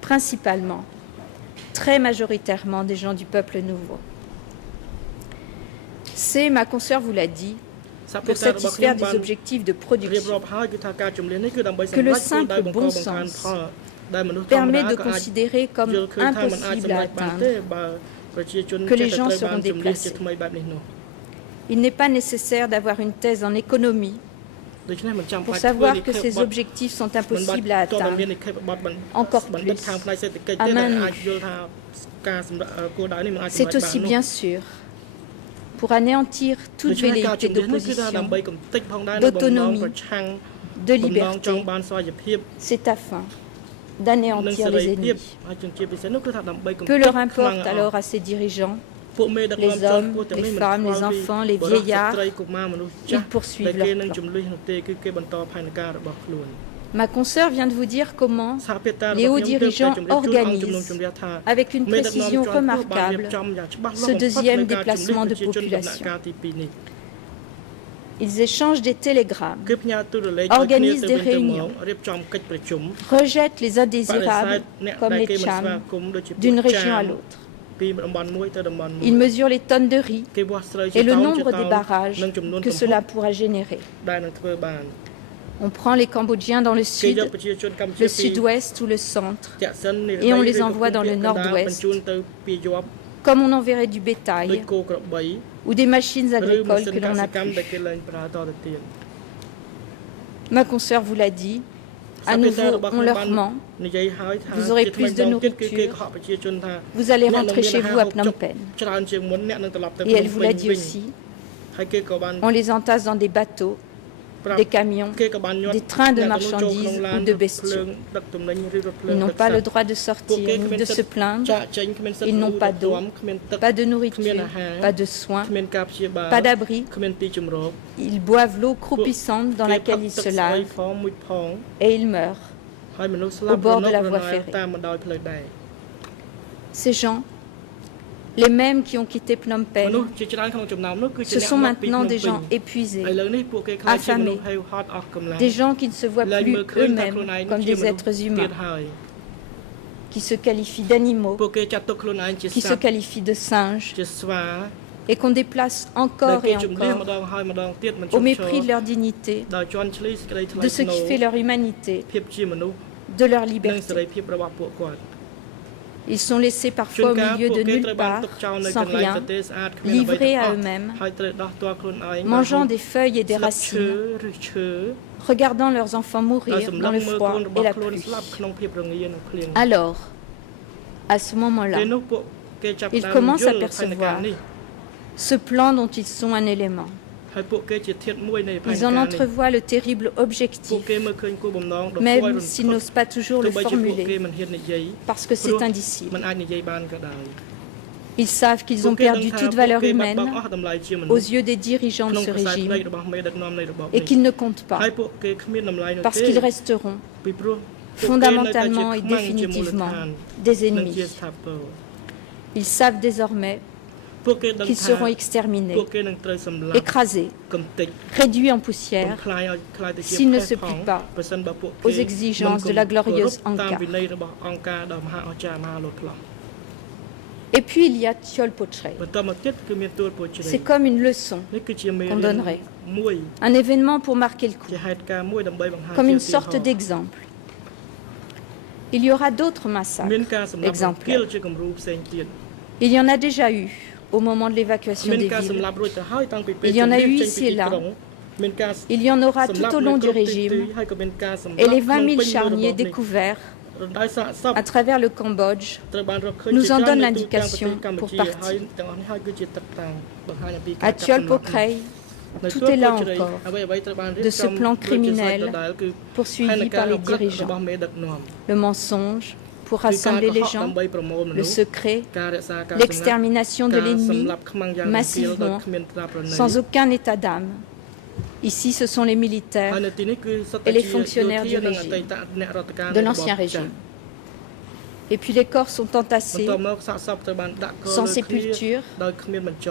principalement, très majoritairement des gens du peuple nouveau. C'est, ma consoeur vous l'a dit, pour satisfaire des objectifs de production, que le simple bon sens permet de considérer comme impossible à atteindre que les gens seront déplacés. Il n'est pas nécessaire d'avoir une thèse en économie pour savoir que ces objectifs sont impossibles à atteindre, encore plus à main nue. C'est aussi bien sûr pour anéantir toute velléité d'opposition, d'autonomie, de liberté. C'est afin d'anéantir les ennemis. Peu leur importe alors à ces dirigeants, les hommes, les femmes, les enfants, les vieillards, ils poursuivent leur plan. Ma consoeur vient de vous dire comment les hauts dirigeants organisent avec une précision remarquable ce deuxième déplacement de population. Ils échangent des télégrammes, organisent des réunions, rejettent les indésirables comme les chams d'une région à l'autre. Ils mesurent les tonnes de riz et le nombre des barrages que cela pourra générer. On prend les Cambodgiens dans le sud, le sud-ouest ou le centre et on les envoie dans le nord-ouest, comme on enverrait du bétail ou des machines agricoles que l'on n'a plus. Ma consoeur vous l'a dit, à nouveau on leur ment, vous aurez plus de nourriture, vous allez rentrer chez vous à Phnom Penh. Et elle vous l'a dit aussi, on les entasse dans des bateaux, des camions, des trains de marchandises ou de bestiaux. Ils n'ont pas le droit de sortir ni de se plaindre. Ils n'ont pas d'eau, pas de nourriture, pas de soins, pas d'abri. Ils boivent l'eau croupissante dans laquelle ils se lavent et ils meurent au bord de la voie ferrée. Ces gens, les mêmes qui ont quitté Phnom Penh, ce sont maintenant des gens épuisés, affamés, des gens qui ne se voient plus eux-mêmes comme des êtres humains, qui se qualifient d'animaux, qui se qualifient de singes, et qu'on déplace encore et encore au mépris de leur dignité, de ce qui fait leur humanité, de leur liberté. Ils sont laissés parfois au milieu de nulle part, sans rien, livrés à eux-mêmes, mangeant des feuilles et des racines, regardant leurs enfants mourir dans le froid et la pluie. Alors, à ce moment-là, ils commencent à percevoir ce plan dont ils sont un élément. Ils en entrevoient le terrible objectif, même s'ils n'osent pas toujours le formuler, parce que c'est indicible. Ils savent qu'ils ont perdu toute valeur humaine aux yeux des dirigeants de ce régime et qu'ils ne comptent pas, parce qu'ils resteront fondamentalement et définitivement des ennemis. Ils savent désormais qu'ils seront exterminés, écrasés, réduits en poussière s'ils ne se plient pas aux exigences de la glorieuse Angkar. Et puis il y a Tchol Pochray. C'est comme une leçon qu'on donnerait, un événement pour marquer le coup, comme une sorte d'exemple. Il y aura d'autres massacres exemplaires. Il y en a déjà eu au moment de l'évacuation des villes. Il y en a eu ici et là. Il y en aura tout au long du régime. Et les 20 000 charniers découverts à travers le Cambodge nous en donnent l'indication pour partie. À Tchol Pochray, tout est là encore, de ce plan criminel poursuivi par les dirigeants. Le mensonge pour rassembler les gens, le secret, l'extermination de l'ennemi, massivement, sans aucun état d'âme. Ici, ce sont les militaires et les fonctionnaires du régime, de l'ancien régime. Et puis les corps sont entassés, sans sépulture,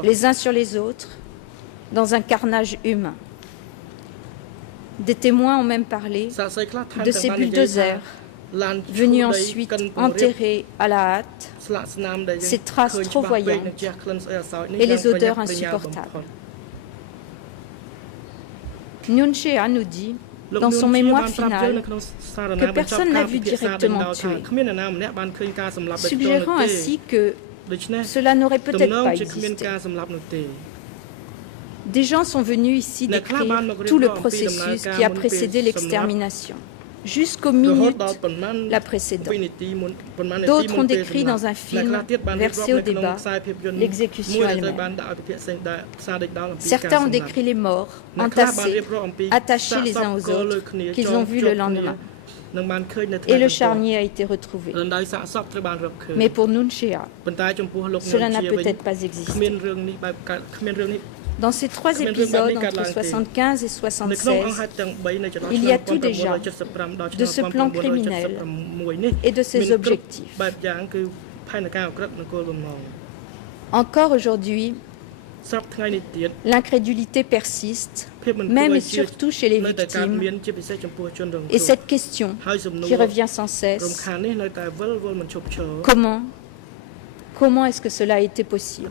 les uns sur les autres, dans un carnage humain. Des témoins ont même parlé de ces bulldozers venus ensuite enterrer à la hâte ces traces trop voyantes et les odeurs insupportables. Nyun Shea nous dit dans son mémoire final que personne n'a vu directement tuer, suggérant ainsi que cela n'aurait peut-être pas existé. Des gens sont venus ici décrire tout le processus qui a précédé l'extermination, jusqu'aux minutes la précédente. D'autres ont décrit dans un film versé au débat l'exécution elle-même. Certains ont décrit les morts, entassés, attachés les uns aux autres, qu'ils ont vus le lendemain. Et le charnier a été retrouvé. Mais pour Nunchea, cela n'a peut-être pas existé. Dans ces 3 épisodes, entre 75 et 76, il y a tout déjà de ce plan criminel et de ses objectifs. Encore aujourd'hui, l'incrédulité persiste, même et surtout chez les victimes, et cette question qui revient sans cesse, comment est-ce que cela a été possible?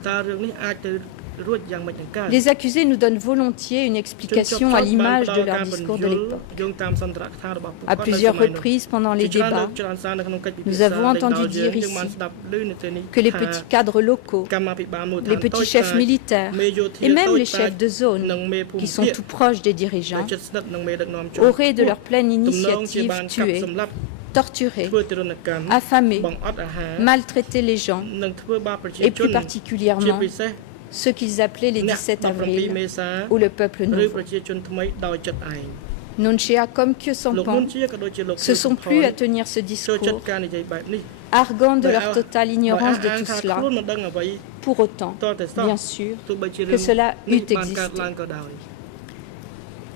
Les accusés nous donnent volontiers une explication à l'image de leur discours de l'époque. À plusieurs reprises pendant les débats, nous avons entendu dire ici que les petits cadres locaux, les petits chefs militaires et même les chefs de zone, qui sont tout proches des dirigeants, auraient de leur pleine initiative tué, torturé, affamé, maltraité les gens, et plus particulièrement ce qu'ils appelaient les 17 avril, ou le peuple nouveau. Nunchea comme Khieu Samphan se sont plus à tenir ce discours, arguant de leur totale ignorance de tout cela, pour autant, bien sûr, que cela eût existé.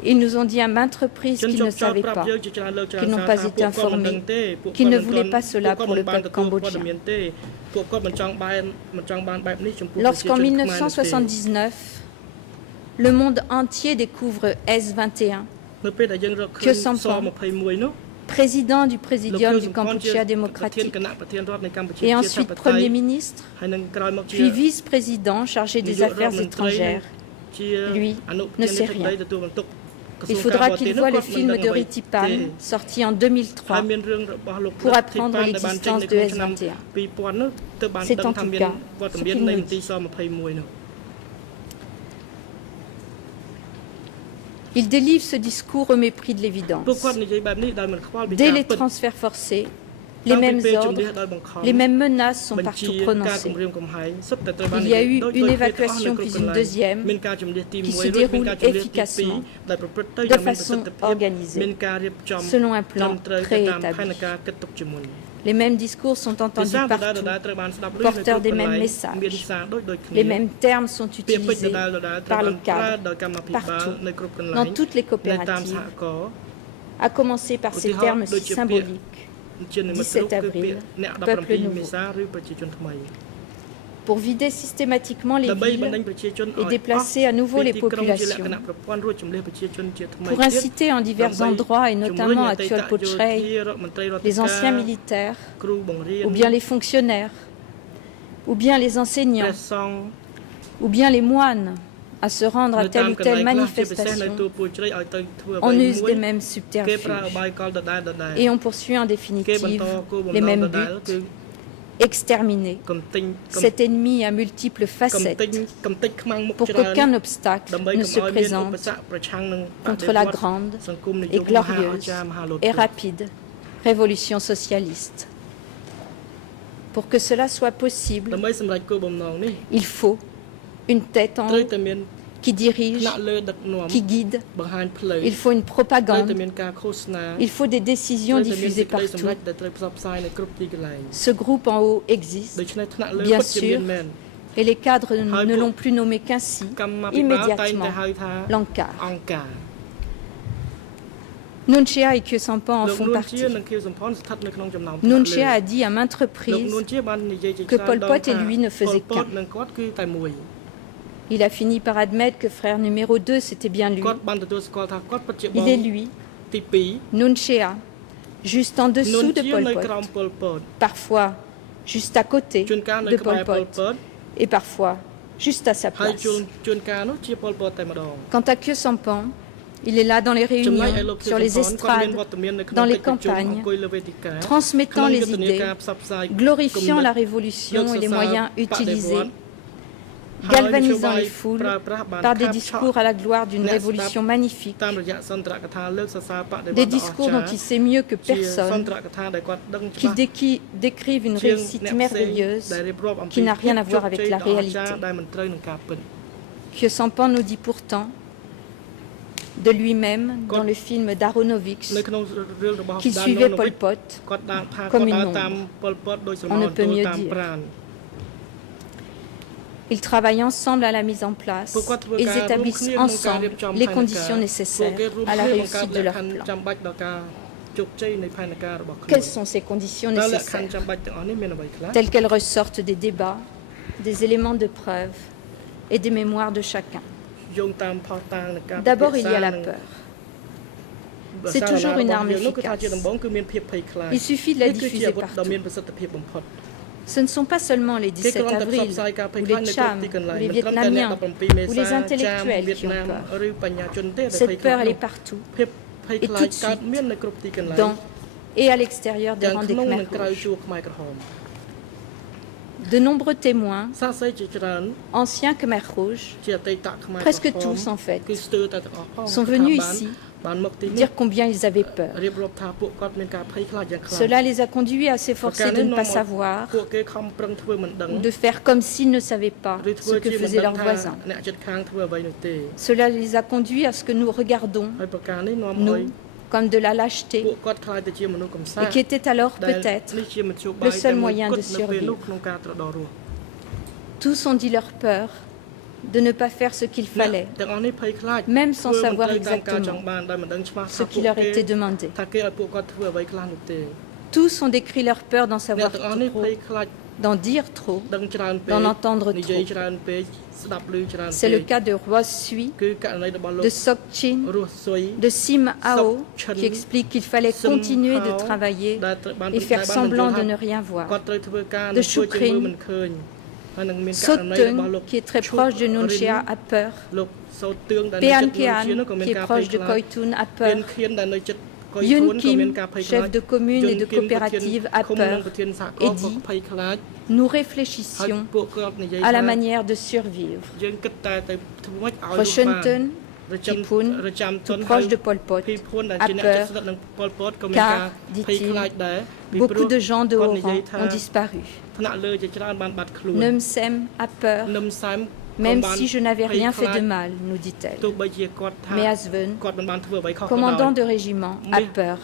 Ils nous ont dit à maintes reprises qu'ils ne savaient pas, qu'ils n'ont pas été informés, qu'ils ne voulaient pas cela pour le peuple cambodgien. Lorsqu'en 1979, le monde entier découvre S-21, Khieu Samphan, président du Présidium du Kampuchea démocratique, et ensuite Premier ministre, puis vice-président chargé des affaires étrangères, lui ne sait rien. Il faudra qu'il voie le film de Ritipan, sorti en 2003, pour apprendre l'existence de S-21. C'est en tout cas ce qu'il nous dit. Il délivre ce discours au mépris de l'évidence. Dès les transferts forcés, les mêmes ordres, les mêmes menaces sont partout prononcées. Il y a eu une évacuation puis une deuxième qui se déroule efficacement, de façon organisée, selon un plan préétabli. Les mêmes discours sont entendus partout, porteurs des mêmes messages. Les mêmes termes sont utilisés par les cadres, partout, dans toutes les coopératives, à commencer par ces termes si symboliques. 17 avril, peuple nouveau. Pour vider systématiquement les villes et déplacer à nouveau les populations. Pour inciter en divers endroits, et notamment à Tuol Potrey, les anciens militaires, ou bien les fonctionnaires, ou bien les enseignants, ou bien les moines, à se rendre à telle ou telle manifestation, on use des mêmes subterfuges et on poursuit en définitive les mêmes buts, exterminer cet ennemi à multiples facettes pour qu'aucun obstacle ne se présente contre la grande et glorieuse et rapide révolution socialiste. Pour que cela soit possible, il faut une tête en haut qui dirige, qui guide. Il faut une propagande. Il faut des décisions diffusées partout. Ce groupe en haut existe, bien sûr, et les cadres ne l'ont plus nommé qu'ainsi, immédiatement, l'ANCAR. Nunchea et Khieu Samphan en font partie. Nunchea a dit à maintes reprises que Pol Pot et lui ne faisaient qu'un. Il a fini par admettre que frère numéro 2, c'était bien lui. Il est lui, Nunchea, juste en dessous de Pol Pot, parfois juste à côté de Pol Pot, et parfois juste à sa place. Quant à Khieu Samphan, Il est là dans les réunions, sur les estrades, dans les campagnes, transmettant les idées, glorifiant la révolution et les moyens utilisés, galvanisant les foules par des discours à la gloire d'une révolution magnifique, des discours dont il sait mieux que personne qu'ils décrivent une réussite merveilleuse qui n'a rien à voir avec la réalité. Khieu Samphan nous dit pourtant de lui-même dans le film d'Aronovitch qu'il suivait Pol Pot comme une ombre. On ne peut mieux dire. Ils travaillent ensemble à la mise en place. Ils établissent ensemble les conditions nécessaires à la réussite de leur plan. Quelles sont ces conditions nécessaires? Telles qu'elles ressortent des débats, des éléments de preuve et des mémoires de chacun. D'abord, il y a la peur. C'est toujours une arme efficace. Il suffit de la diffuser partout. Ce ne sont pas seulement les 17 avril, ou les Cham, ou les Vietnamiens, ou les intellectuels qui ont peur. Cette peur, elle est partout, et tout de suite, dans et à l'extérieur des rangs des Khmer rouges. De nombreux témoins, anciens Khmer rouges, presque tous en fait, sont venus ici dire combien ils avaient peur. Cela les a conduits à s'efforcer de ne pas savoir, ou de faire comme s'ils ne savaient pas ce que faisaient leurs voisins. Cela les a conduits à ce que nous regardons, nous, comme de la lâcheté, et qui était alors peut-être le seul moyen de survivre. Tous ont dit leur peur de ne pas faire ce qu'il fallait, même sans savoir exactement ce qui leur était demandé. Tous ont décrit leur peur d'en savoir trop, d'en dire trop, d'en entendre trop. C'est le cas de Roi Sui, de Sok Chin, de Sim Ao, qui explique qu'il fallait continuer de travailler et faire semblant de ne rien voir, de Shukrin, Sotung, qui est très proche de Nunchea, a peur. Pean Kean, qui est proche de Koitun, a peur. Yun Kim, chef de commune et de coopérative, a peur et dit « Nous réfléchissions à la manière de survivre. » Rochenten, Kipun, tout proche de Pol Pot, a peur car, dit-il, beaucoup de gens de haut rang ont disparu. Neum Sem a peur, même si je n'avais rien fait de mal, nous dit-elle. Mais Asven, commandant de régiment, a peur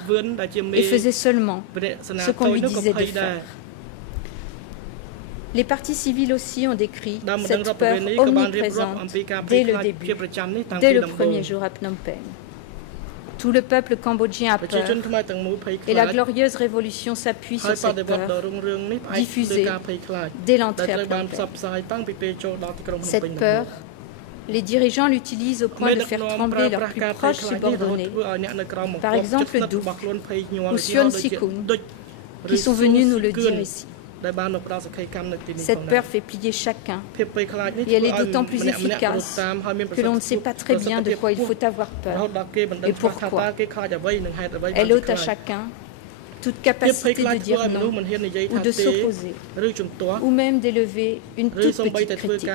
et faisait seulement ce qu'on lui disait de faire. Les partis civils aussi ont décrit cette peur omniprésente dès le début, dès le premier jour à Phnom Penh. Tout le peuple cambodgien a peur et la glorieuse révolution s'appuie sur cette peur diffusée dès l'entrée à Phnom Penh. Cette peur, les dirigeants l'utilisent au point de faire trembler leurs plus proches subordonnés, par exemple Duc ou Sion Sikun, qui sont venus nous le dire ici. Cette peur fait plier chacun et elle est d'autant plus efficace que l'on ne sait pas très bien de quoi il faut avoir peur et pourquoi. Elle ôte à chacun toute capacité de dire non ou de s'opposer ou même d'élever une toute petite critique.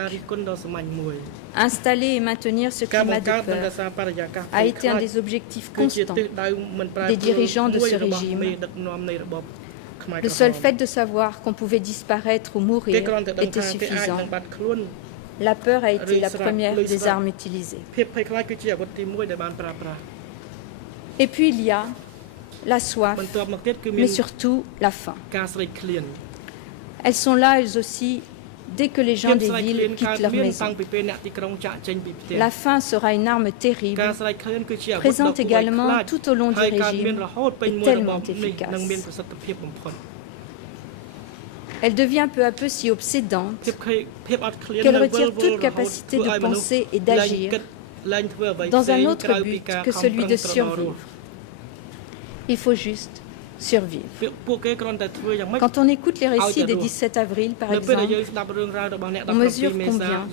Installer et maintenir ce climat de peur a été un des objectifs constants des dirigeants de ce régime. Le seul fait de savoir qu'on pouvait disparaître ou mourir était suffisant. La peur a été la première des armes utilisées. Et puis il y a la soif, mais surtout la faim. Elles sont là, elles aussi, dès que les gens des villes quittent leur maison. La faim sera une arme terrible, présente également tout au long du régime et tellement efficace. Elle devient peu à peu si obsédante qu'elle retire toute capacité de penser et d'agir dans un autre but que celui de survivre. Il faut juste survivre. Quand on écoute les récits des 17 avril, par exemple, on mesure combien,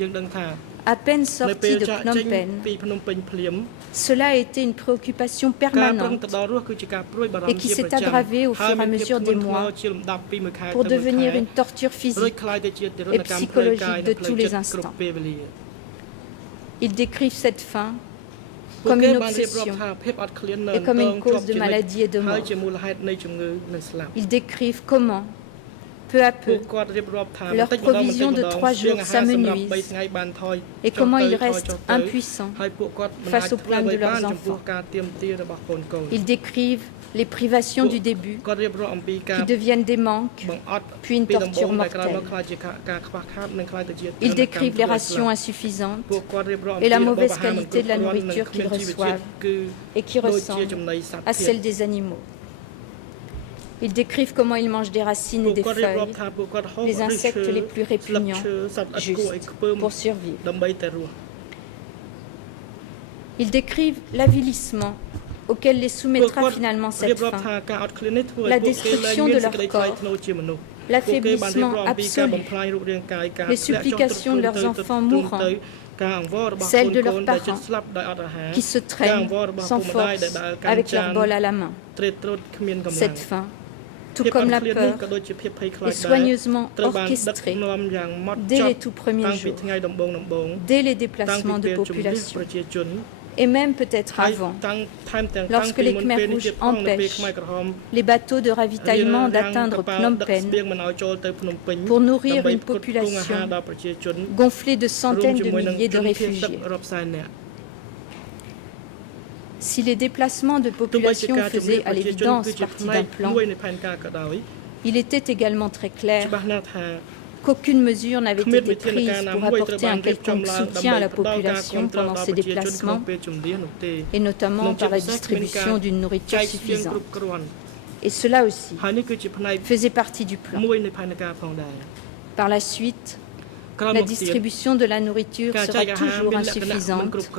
à peine sortis de Phnom Penh, Cela a été une préoccupation permanente et qui s'est aggravée au fur et à mesure des mois pour devenir une torture physique et psychologique de tous les instants. Ils décrivent cette faim comme une obsession et comme une cause de maladie et de mort. Ils décrivent comment, peu à peu, leur provision de 3 jours s'amenuise et comment ils restent impuissants face aux plaintes de leurs enfants. Ils décrivent les privations du début qui deviennent des manques, puis une torture mortelle. Ils décrivent les rations insuffisantes et la mauvaise qualité de la nourriture qu'ils reçoivent et qui ressemble à celle des animaux. Ils décrivent comment ils mangent des racines et des feuilles, les insectes les plus répugnants, juste pour survivre. Ils décrivent l'avilissement auquel les soumettra finalement cette faim, la destruction de leur corps, l'affaiblissement absolu, les supplications de leurs enfants mourants, celles de leurs parents qui se traînent sans force avec leur bol à la main. Cette faim, tout comme la peur, est soigneusement orchestrée dès les tout premiers jours, dès les déplacements de population, et même peut-être avant, lorsque les Khmers rouges empêchent les bateaux de ravitaillement d'atteindre Phnom Penh pour nourrir une population gonflée de centaines de milliers de réfugiés. Si les déplacements de population faisaient à l'évidence partie d'un plan, il était également très clair qu'aucune mesure n'avait été prise pour apporter un quelconque soutien à la population pendant ces déplacements, et notamment par la distribution d'une nourriture suffisante. Et cela aussi faisait partie du plan. Par la suite, la distribution de la nourriture sera toujours insuffisante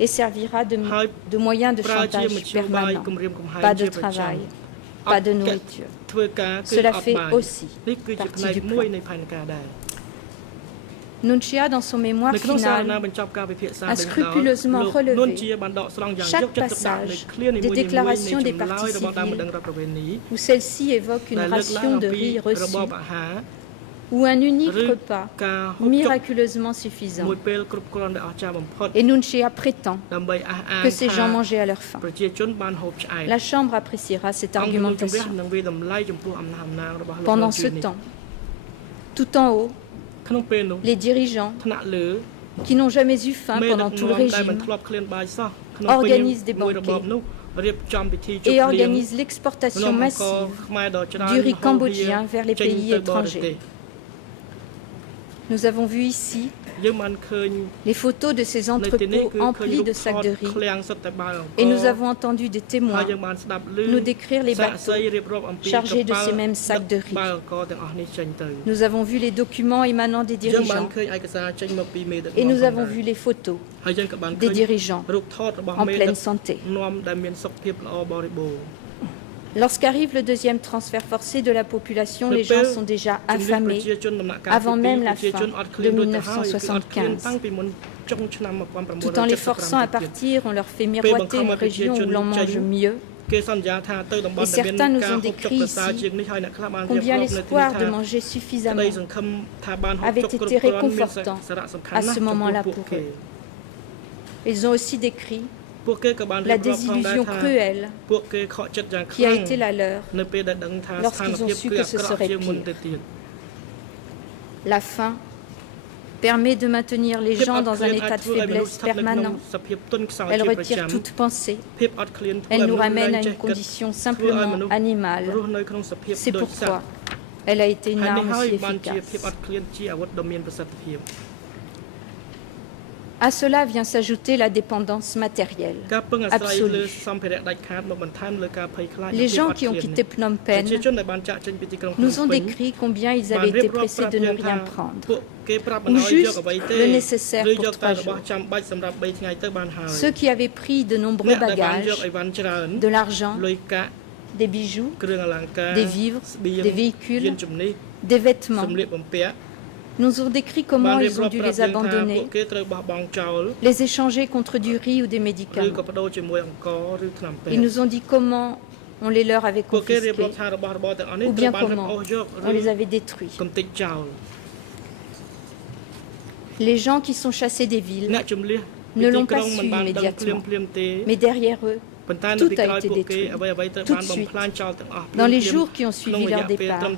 et servira de moyen de chantage permanent. Pas de travail, pas de nourriture. Cela fait aussi partie du plan. Nunchia, dans son mémoire final, a scrupuleusement relevé chaque passage des déclarations des parties civiles où celles-ci évoquent une ration de riz reçue ou un unique repas miraculeusement suffisant. Et Nunchia prétend que ces gens mangeaient à leur faim. La Chambre appréciera cette argumentation. Pendant ce temps, tout en haut, les dirigeants, qui n'ont jamais eu faim pendant tout le régime, organisent des banquets et organisent l'exportation massive du riz cambodgien vers les pays étrangers. Nous avons vu ici les photos de ces entrepôts emplis de sacs de riz et nous avons entendu des témoins nous décrire les bateaux chargés de ces mêmes sacs de riz. Nous avons vu les documents émanant des dirigeants et nous avons vu les photos des dirigeants en pleine santé. Lorsqu'arrive le deuxième transfert forcé de la population, les gens sont déjà affamés avant même la fin de 1975. Tout en les forçant à partir, on leur fait miroiter une région où l'on mange mieux. Et certains nous ont décrit ici combien l'espoir de manger suffisamment avait été réconfortant à ce moment-là pour eux. Ils ont aussi décrit la désillusion cruelle qui a été la leur lorsqu'ils ont su que ce serait pire. La faim permet de maintenir les gens dans un état de faiblesse permanent. Elle retire toute pensée. Elle nous ramène à une condition simplement animale. C'est pourquoi elle a été une arme si efficace. À cela vient s'ajouter la dépendance matérielle absolue. Les gens qui ont quitté Phnom Penh nous ont décrit combien ils avaient été pressés de ne rien prendre, ou juste le nécessaire pour 3 jours. Ceux qui avaient pris de nombreux bagages, de l'argent, des bijoux, des vivres, des véhicules, des vêtements, nous ont décrit comment ils ont dû les abandonner, les échanger contre du riz ou des médicaments. Ils nous ont dit comment on les leur avait confisqués, ou bien comment on les avait détruits. Les gens qui sont chassés des villes ne l'ont pas su immédiatement, mais derrière eux, tout a été détruit, tout de suite, dans les jours qui ont suivi leur départ,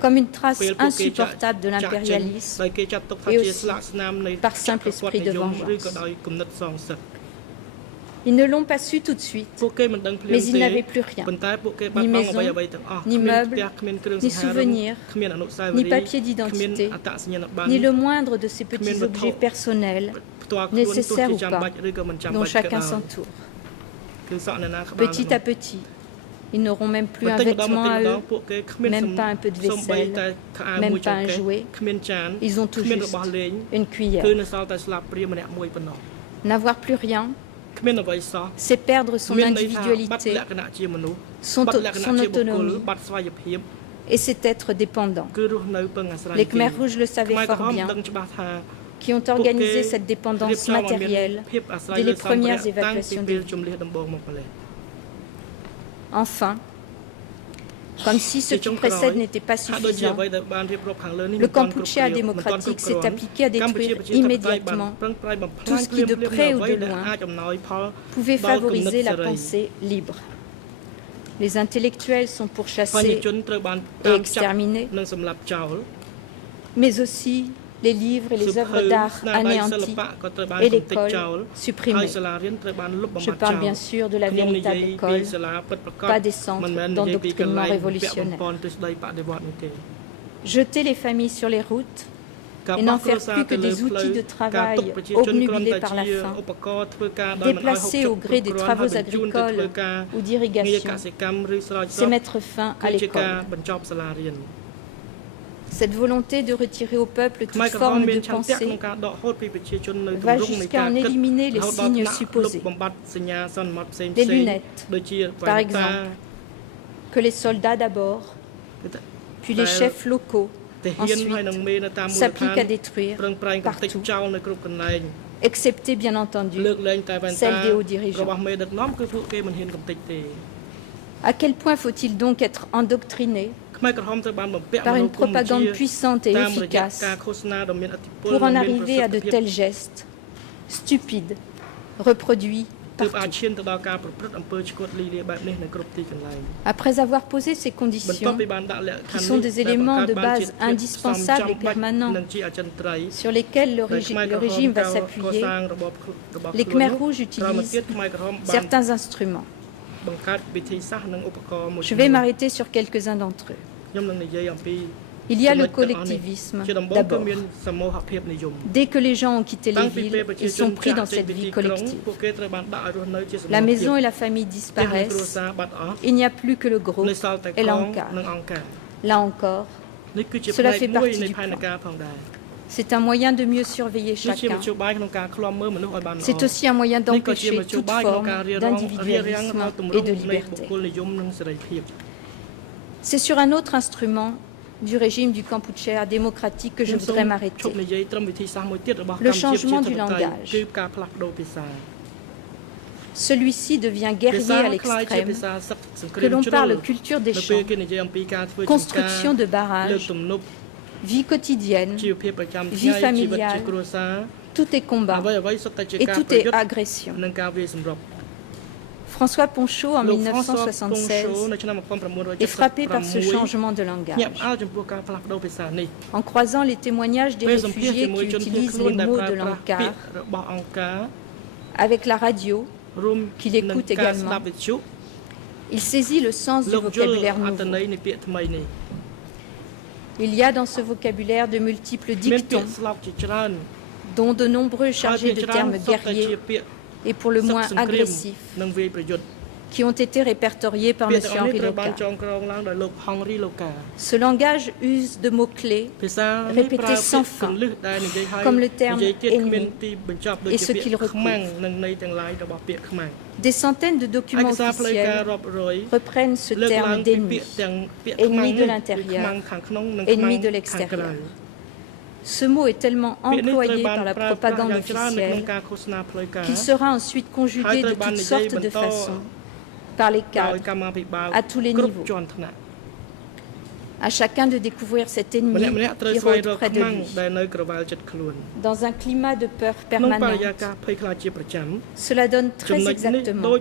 comme une trace insupportable de l'impérialisme et aussi par simple esprit de vengeance. Ils ne l'ont pas su tout de suite, mais ils n'avaient plus rien, ni maison, ni meubles, ni souvenirs, ni papier d'identité, ni le moindre de ces petits objets personnels, nécessaires ou pas, dont chacun s'entoure. Petit à petit, ils n'auront même plus un vêtement à eux, même pas un peu de vaisselle, même pas un jouet. Ils ont tout juste une cuillère. N'avoir plus rien, c'est perdre son individualité, son autonomie, et c'est être dépendant. Les Khmers rouges le savaient fort bien, qui ont organisé cette dépendance matérielle dès les premières évacuations des villes. Enfin, comme si ce qui précède n'était pas suffisant, le Kampuchea démocratique s'est appliqué à détruire immédiatement tout ce qui, de près ou de loin, pouvait favoriser la pensée libre. Les intellectuels sont pourchassés et exterminés, mais aussi les livres et les œuvres d'art anéantis et l'école supprimée. Je parle bien sûr de la véritable école, pas des centres d'endoctrinement révolutionnaire. Jeter les familles sur les routes et n'en faire plus que des outils de travail obnubilés par la faim, déplacés au gré des travaux agricoles ou d'irrigation, c'est mettre fin à l'école. Cette volonté de retirer au peuple toute forme de pensée va jusqu'à en éliminer les signes supposés. Les lunettes, par exemple, que les soldats d'abord, puis les chefs locaux, ensuite, s'appliquent à détruire partout, excepté bien entendu celle des hauts dirigeants. À quel point faut-il donc être endoctriné par une propagande puissante et efficace pour en arriver à de tels gestes stupides, reproduits partout. Après avoir posé ces conditions, qui sont des éléments de base indispensables et permanents sur lesquels le régime va s'appuyer, les Khmers rouges utilisent certains instruments. Je vais m'arrêter sur quelques-uns d'entre eux. Il y a le collectivisme, d'abord. Dès que les gens ont quitté les villes, ils sont pris dans cette vie collective. La maison et la famille disparaissent. Il n'y a plus que le groupe et l'encart. Là encore, cela fait partie du plan. C'est un moyen de mieux surveiller chacun. C'est aussi un moyen d'empêcher toute forme d'individualisme et de liberté. C'est sur un autre instrument du régime du Kampuchea démocratique que je voudrais m'arrêter. Le changement du langage. Celui-ci devient guerrier à l'extrême, que l'on parle culture des champs, construction de barrages, vie quotidienne, vie familiale, tout est combat et tout est agression. François Ponchaud, en 1976, est frappé par ce changement de langage. En croisant les témoignages des réfugiés qui utilisent les mots de l'encart, avec la radio, qu'il écoute également, il saisit le sens du vocabulaire nouveau. Il y a dans ce vocabulaire de multiples dictons, dont de nombreux chargés de termes guerriers et pour le moins agressifs, qui ont été répertoriés par M. Henri Loka. Ce langage use de mots-clés répétés sans fin, comme le terme « ennemi » et ce qu'il recouvre. Des centaines de documents officiels reprennent ce terme d'ennemi, ennemi de l'intérieur, ennemi de l'extérieur. Ce mot est tellement employé par la propagande officielle qu'il sera ensuite conjugué de toutes sortes de façons par les cadres à tous les niveaux. À chacun de découvrir cet ennemi qui rôde près de lui. Dans un climat de peur permanente, cela donne très exactement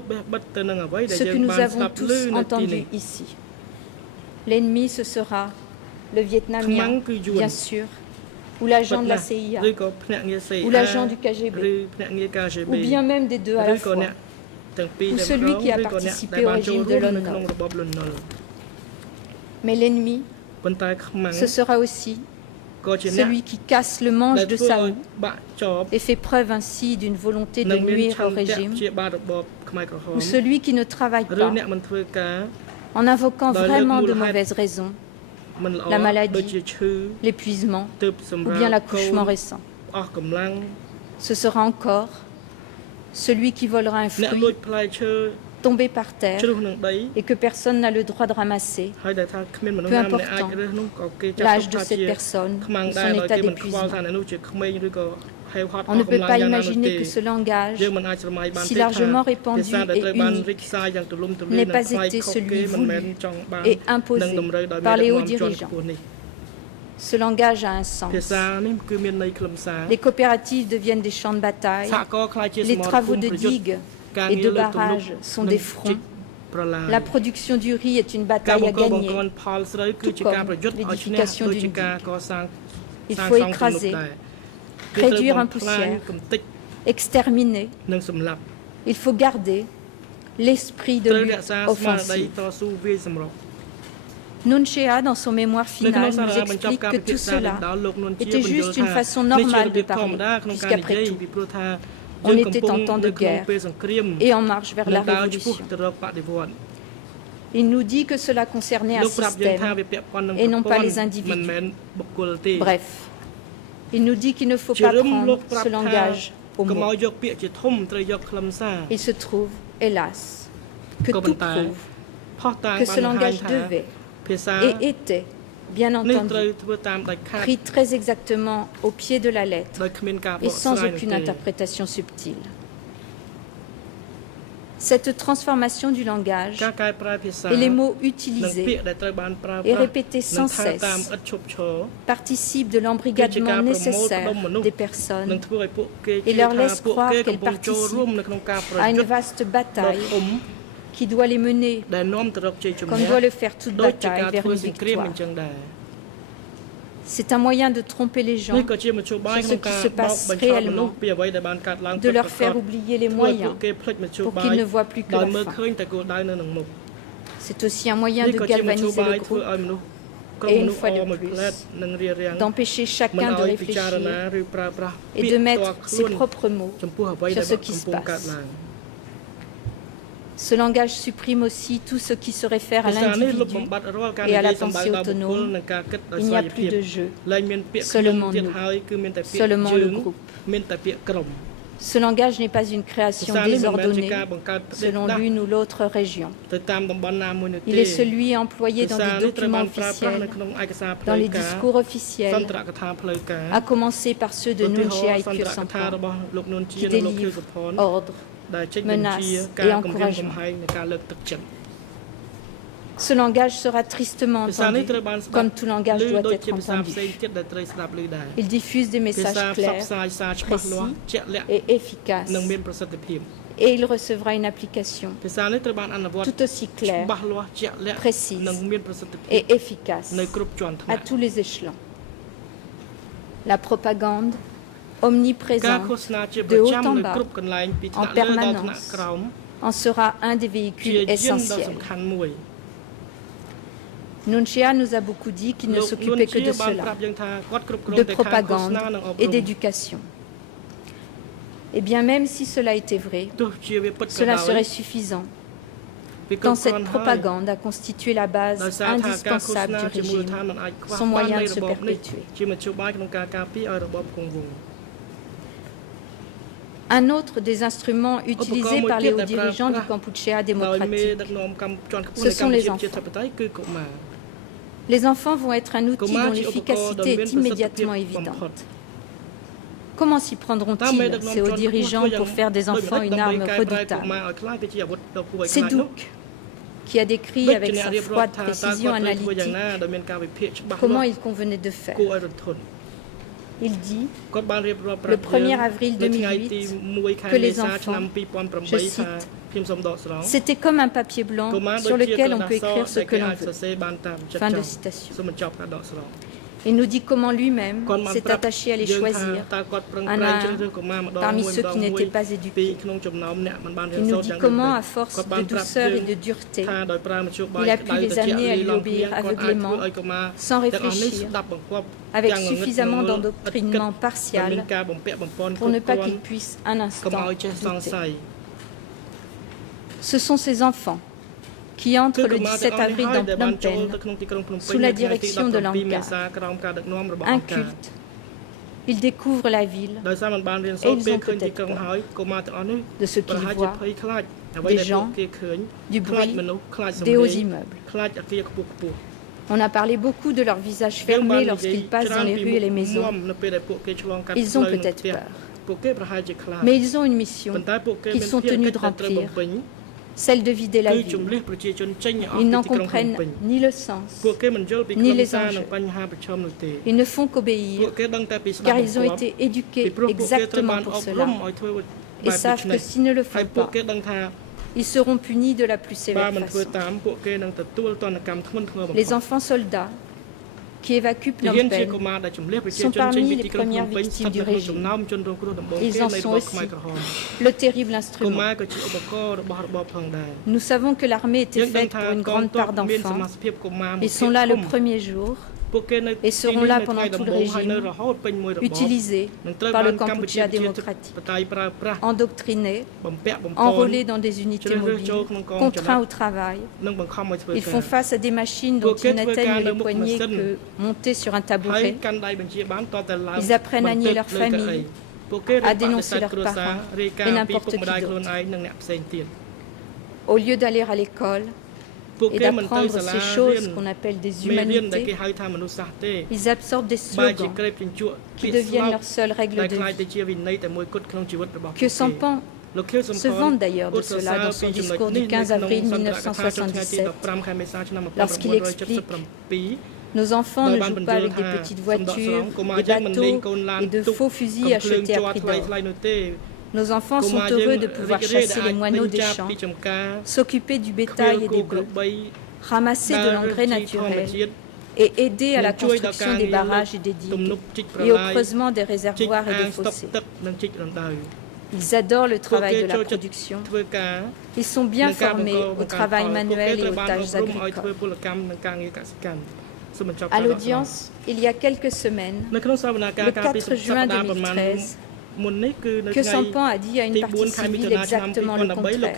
ce que nous avons tous entendu ici. L'ennemi, ce sera le Vietnamien, bien sûr, ou l'agent de la CIA, ou l'agent du KGB, ou bien même des deux à la fois, ou celui qui a participé au régime de Lon Nol. Mais l'ennemi, ce sera aussi celui qui casse le manche de sa houe et fait preuve ainsi d'une volonté de nuire au régime, ou celui qui ne travaille pas en invoquant vraiment de mauvaises raisons, la maladie, l'épuisement ou bien l'accouchement récent. Ce sera encore celui qui volera un fruit tombé par terre et que personne n'a le droit de ramasser, peu important l'âge de cette personne ou son état d'épuisement. On ne peut pas imaginer que ce langage, si largement répandu et unique, n'ait pas été celui voulu et imposé par les hauts dirigeants. Ce langage a un sens. Les coopératives deviennent des champs de bataille, les travaux de digues et de barrages sont des fronts. La production du riz est une bataille à gagner, tout comme l'édification d'une digue. Il faut écraser, réduire en poussière, exterminer. Il faut garder l'esprit de lutte offensive. Nunchea, dans son mémoire final, nous explique que tout cela était juste une façon normale de parler, puisqu'après tout, on était en temps de guerre et en marche vers la révolution. Il nous dit que cela concernait un système et non pas les individus. Bref, il nous dit qu'il ne faut pas prendre ce langage au mot. Il se trouve, hélas, que tout prouve que ce langage devait et était, bien entendu, pris très exactement au pied de la lettre et sans aucune interprétation subtile. Cette transformation du langage et les mots utilisés et répétés sans cesse participent de l'embrigadement nécessaire des personnes et leur laissent croire qu'elles participent à une vaste bataille qui doit les mener, comme doit le faire toute bataille, vers une victoire. C'est un moyen de tromper les gens sur ce qui se passe réellement, de leur faire oublier les moyens pour qu'ils ne voient plus que la fin. C'est aussi un moyen de galvaniser le groupe et, une fois de plus, d'empêcher chacun de réfléchir et de mettre ses propres mots sur ce qui se passe. Ce langage supprime aussi tout ce qui se réfère à l'individu et à la pensée autonome. Il n'y a plus de jeu, seulement nous, seulement le groupe. Ce langage n'est pas une création désordonnée selon l'une ou l'autre région. Il est celui employé dans des documents officiels, dans les discours officiels, à commencer par ceux de Nunchea Ikyo Samphan, qui délivrent ordre, menaces et encouragements. Ce langage sera tristement entendu, comme tout langage doit être entendu. Il diffuse des messages clairs, précis et efficaces, et il recevra une application tout aussi claire, précise et efficace à tous les échelons. La propagande, omniprésente de haut en bas, en permanence, en sera un des véhicules essentiels. Nunchea nous a beaucoup dit qu'il ne s'occupait que de cela, de propagande et d'éducation. Et bien même si cela était vrai, cela serait suffisant, quand cette propagande a constitué la base indispensable du régime, son moyen de se perpétuer. Un autre des instruments utilisés par les hauts dirigeants du Kampuchea démocratique, ce sont les enfants. Les enfants vont être un outil dont l'efficacité est immédiatement évidente. Comment s'y prendront-ils, ces hauts dirigeants, pour faire des enfants une arme redoutable? C'est Duke qui a décrit avec sa froide précision analytique comment il convenait de faire. Il dit, le 1er avril 2008, que les enfants, je cite, c'était comme un papier blanc sur lequel on peut écrire ce que l'on veut. Fin de citation. Il nous dit comment lui-même s'est attaché à les choisir, un à un, parmi ceux qui n'étaient pas éduqués. Il nous dit comment, à force de douceur et de dureté, il a pu les amener à lui obéir aveuglément, sans réfléchir, avec suffisamment d'endoctrinement partial pour ne pas qu'ils puissent un instant douter. Ce sont ces enfants qui entre le 17 avril dans Phnom Penh sous la direction de l'ANCAR, un culte. Ils découvrent la ville et ils ont peut-être peur de ce qu'ils voient, des gens, du bruit, des hauts immeubles. On a parlé beaucoup de leur visage fermé lorsqu'ils passent dans les rues et les maisons. Ils ont peut-être peur. Mais ils ont une mission qu'ils sont tenus de remplir, celle de vider la ville. Ils n'en comprennent ni le sens, ni les enjeux. Ils ne font qu'obéir, car ils ont été éduqués exactement pour cela, et savent que s'ils ne le font pas, ils seront punis de la plus sévère façon. Les enfants soldats qui évacuent Phnom Penh sont parmi les premières victimes du régime. Ils en sont aussi le terrible instrument. Nous savons que l'armée était faite pour une grande part d'enfants. Ils sont là le premier jour et seront là pendant tout le régime, utilisés par le Kampuchea démocratique, endoctrinés, enrôlés dans des unités mobiles, contraints au travail. Ils font face à des machines dont ils n'atteignent les poignets que montés sur un tabouret. Ils apprennent à nier leur famille, à dénoncer leurs parents et n'importe qui d'autre. Au lieu d'aller à l'école et d'apprendre ces choses qu'on appelle des humanités, ils absorbent des slogans qui deviennent leur seule règle de vie. Que Sampan se vante d'ailleurs de cela dans son discours du 15 avril 1977, lorsqu'il explique « Nos enfants ne jouent pas avec des petites voitures, des bateaux et de faux fusils achetés à prix d'or. Nos enfants sont heureux de pouvoir chasser les moineaux des champs, s'occuper du bétail et des bœufs, ramasser de l'engrais naturel et aider à la construction des barrages et des digues et au creusement des réservoirs et des fossés. Ils adorent le travail de la production. Ils sont bien formés au travail manuel et aux tâches agricoles. » À l'audience, il y a quelques semaines, le 4 juin 2013, que Sampan a dit à une partie civile exactement le contraire,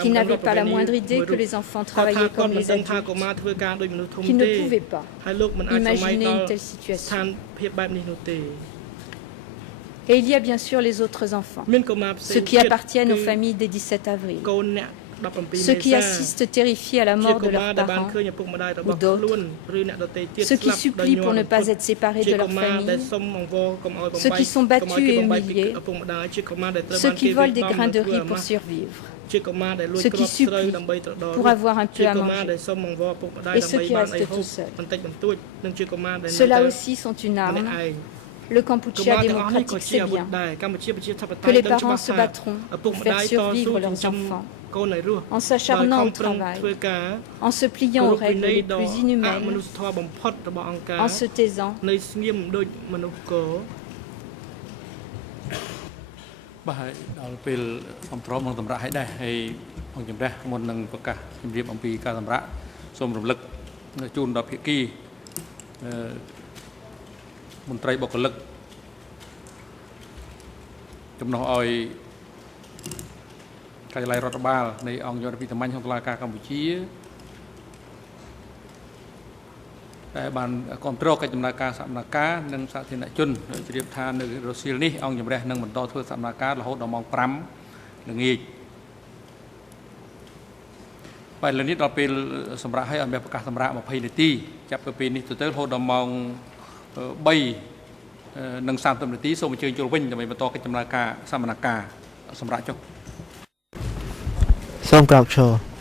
qu'il n'avait pas la moindre idée que les enfants travaillaient comme les adultes, qu'il ne pouvait pas imaginer une telle situation. Et il y a bien sûr les autres enfants, ceux qui appartiennent aux familles des 17 avril, ceux qui assistent terrifiés à la mort de leurs parents ou d'autres, ceux qui supplient pour ne pas être séparés de leur famille, ceux qui sont battus et humiliés, ceux qui volent des grains de riz pour survivre, ceux qui supplient pour avoir un peu à manger, et ceux qui restent tout seuls. Ceux-là aussi sont une arme. Le Kampuchea démocratique sait bien que les parents se battront pour faire survivre leurs enfants, en s'acharnant au travail, en se pliant aux règles les plus inhumaines, en se taisant. បាទហើយដល់ពេលសំត្រមនឹងតម្រាក់ឲ្យដែរហើយអង្គជំរះមុននឹងប្រកាសជំរាបអំពីការសម្រាប់សូមរំលឹកជូនដល់ភាគីមន្ត្រីបុគ្គលិកចំណុះឲ្យការិយាល័យរដ្ឋបាលនៃអង្គយុវវិទ្យាមញ្ញក្នុងតុលាការកម្ពុជាតែបានគ្រប់គ្រងកិច្ចដំណើរការសកម្មភាពនិងសាធារណជនជ្រាបថានៅរសៀលនេះអង្គជំរះនឹងបន្តធ្វើសកម្មភាពរហូតដល់ម៉ោង 5 ល្ងាចប បាទលើនេះដល់ពេលសម្រាប់ឲ្យអមប្រកាសសម្រាប់20នាទីចាប់ពីពេលនេះទៅរហូតដល់ម៉ោង3 និង30នាទីសូមអញ្ជើញចូលវិញដើម្បីបន្តកិច្ចដំណើរការសកម្មភាពសម្រាប់ចុះ សូមក្រោកឈរ